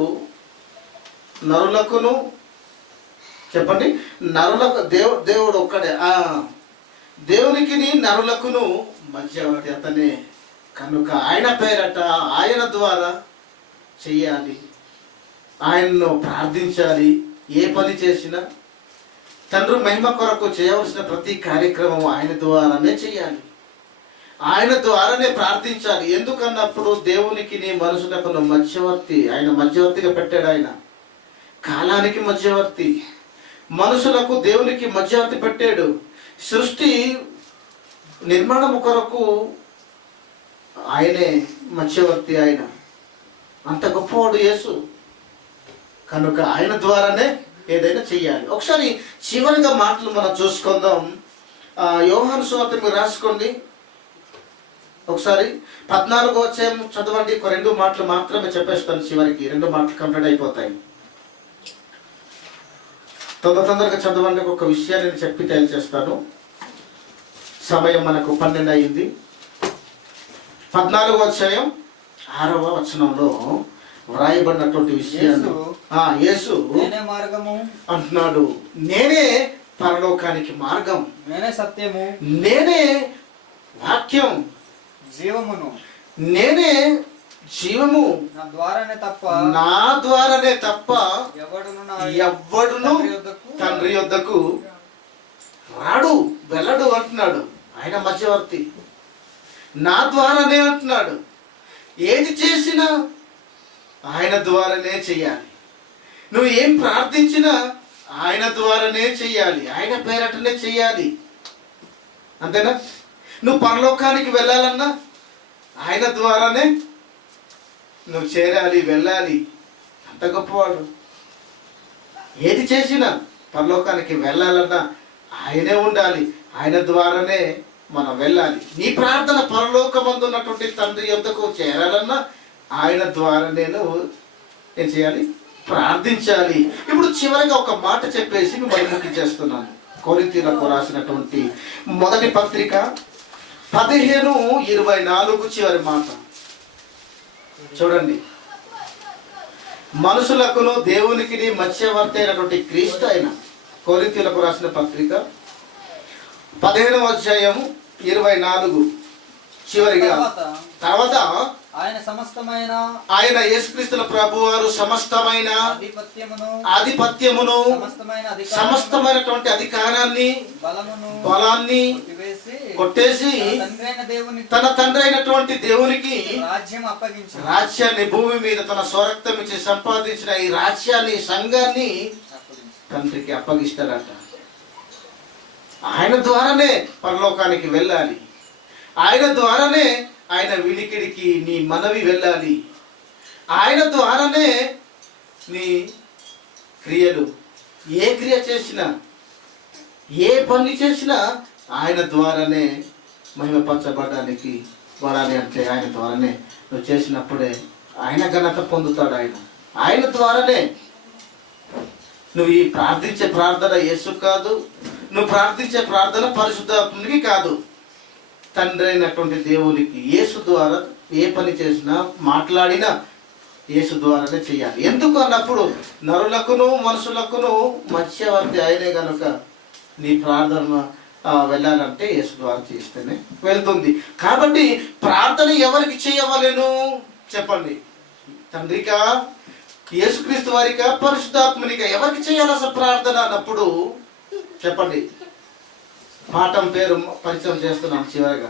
నరులకును, చెప్పండి, నరులకు దేవుడు ఒక్కడే. దేవునికి నరులకును మధ్యవర్తి అతనే. కనుక ఆయన పేరట, ఆయన ద్వారా చెయ్యాలి, ఆయన్ను ప్రార్థించాలి. ఏ పని చేసినా తండ్రి మహిమ కొరకు చేయవలసిన ప్రతి కార్యక్రమం ఆయన ద్వారానే చేయాలి, ఆయన ద్వారానే ప్రార్థించాలి. ఎందుకన్నప్పుడు దేవునికి మనుషులకు మధ్యవర్తి. ఆయన మధ్యవర్తిగా పెట్టాడు. ఆయన కాలానికి మధ్యవర్తి, మనుషులకు దేవునికి మధ్యవర్తి పెట్టాడు. సృష్టి నిర్మాణము కొరకు ఆయనే మధ్యవర్తి. ఆయన అంత గొప్పవాడు యేసు కనుక ఆయన ద్వారానే ఏదైనా చెయ్యాలి. ఒకసారి చివరిగా మాటలు మనం చూసుకుందాం. యోహాను సువార్త మీరు రాసుకోండి ఒకసారి. 14వ అధ్యాయం చదవండి. ఒక 2 మాటలు మాత్రమే చెప్పేస్తాను చివరికి. 2 మాటలు కంప్లీట్ అయిపోతాయి. తొందరగా చదవండి. ఒక విషయాన్ని నేను చెప్పి తేల్చేస్తాను. సమయం మనకు 12 అయింది. 14వ అధ్యాయం 6వ వచనంలో వ్రాయబడినటువంటి విషయాన్ని యేసు నేనే మార్గము అంటున్నాడు. నేనే పరలోకానికి మార్గం, నేనే సత్యము, నేనే వాక్యం, జీవమును, నేనే జీవము. నా ద్వారానే తప్ప ఎవడును తండ్రి యొద్దకు రాడు, వెళ్ళడు అంటున్నాడు. ఆయన మధ్యవర్తి. నా ద్వారానే అంటున్నాడు. ఏది చేసినా ఆయన ద్వారానే చెయ్యాలి. నువ్వు ఏం ప్రార్థించినా ఆయన ద్వారానే చెయ్యాలి. ఆయన పేరటనే చెయ్యాలి. అంతేనా? నువ్వు పరలోకానికి వెళ్ళాలన్నా ఆయన ద్వారానే నువ్వు చేరాలి, వెళ్ళాలి. అంత గొప్పవాడు. ఏది చేసినా పరలోకానికి వెళ్ళాలన్నా ఆయనే ఉండాలి. ఆయన ద్వారానే మనం వెళ్ళాలి. నీ ప్రార్థన పరలోకమందు ఉన్నటువంటి తండ్రి యొద్దకు చేరాలన్నా ఆయన ద్వారా నేను ఏం చేయాలి? ప్రార్థించాలి. ఇప్పుడు చివరిగా ఒక మాట చెప్పేసి మిమ్మల్ని ముగించేస్తున్నాను. కొరింథీయులకు రాసినటువంటి మొదటి పత్రిక 15:24 చివరి మాట చూడండి. మనుషులకును దేవునికి మధ్యవర్తి అయినటువంటి క్రీస్తు అయిన కొరింథీయులకు రాసిన పత్రిక 15వ అధ్యాయము 24 చివరిగా తర్వాత ఆయన యేసుక్రీస్తుల ప్రభువారు సమస్తమైన ఆధిపత్యమును సమస్తమైనటువంటి అధికారాన్ని బలాన్ని కొట్టేసి తన తండ్రి అయినటువంటి దేవునికి రాజ్యాన్ని భూమి మీద తన స్వరక్తం ఇచ్చి సంపాదించిన ఈ రాజ్యాన్ని సంఘాన్ని తండ్రికి అప్పగిస్తాడట. ఆయన ద్వారానే పరలోకానికి వెళ్ళాలి. ఆయన ద్వారానే ఆయన వినికిడికి నీ మనవి వెళ్ళాలి. ఆయన ద్వారానే నీ క్రియలు, ఏ క్రియ చేసినా ఏ పని చేసినా ఆయన ద్వారానే మహిమపరచబడడానికి వాడాలి. అంటే ఆయన ద్వారానే నువ్వు చేసినప్పుడే ఆయన ఘనత పొందుతాడు. ఆయన ద్వారానే నువ్వు ఈ ప్రార్థించే ప్రార్థన యేసు కాదు, నువ్వు ప్రార్థించే ప్రార్థన పరిశుద్ధాత్మునికి కాదు, తండ్రి అయినటువంటి దేవునికి. యేసు ద్వారా ఏ పని చేసినా మాట్లాడినా యేసు ద్వారానే చేయాలి. ఎందుకు అన్నప్పుడు నరులకును మనుషులకును మధ్యవర్తి ఆయనే కనుక నీ ప్రార్థన వెళ్ళాలంటే యేసు ద్వారా చేస్తేనే వెళ్తుంది. కాబట్టి ప్రార్థన ఎవరికి చేయవలెను చెప్పండి? తండ్రికా, యేసుక్రీస్తు వారికా, పరిశుద్ధాత్మనికా? ఎవరికి చేయాలి అసలు ప్రార్థన అన్నప్పుడు చెప్పండి. పాఠం పేరు పరిచయం చేస్తున్నాను చివరిగా.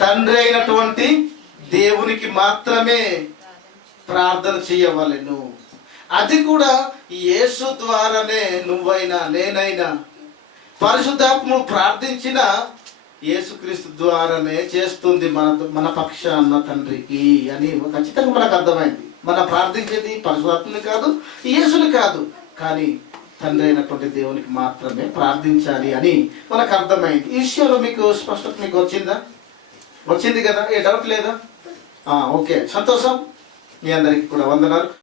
తండ్రి అయినటువంటి దేవునికి మాత్రమే ప్రార్థన చేయవలెను. అది కూడా యేసు ద్వారానే. నువ్వైనా నేనైనా పరిశుద్ధాత్మ ప్రార్థించిన యేసుక్రీస్తు ద్వారానే చేస్తుంది మన పక్షాన తండ్రికి అని ఖచ్చితంగా మనకు అర్థమైంది. మనం ప్రార్థించేది పరిశుద్ధాత్మని కాదు, యేసుని కాదు, కానీ తండ్రి అయినటువంటి దేవునికి మాత్రమే ప్రార్థించాలి అని మనకు అర్థమైంది. ఈ విషయంలో మీకు స్పష్టత మీకు వచ్చింది కదా? ఏ డౌట్ లేదా? ఓకే, సంతోషం. మీ అందరికీ కూడా వందనాలు.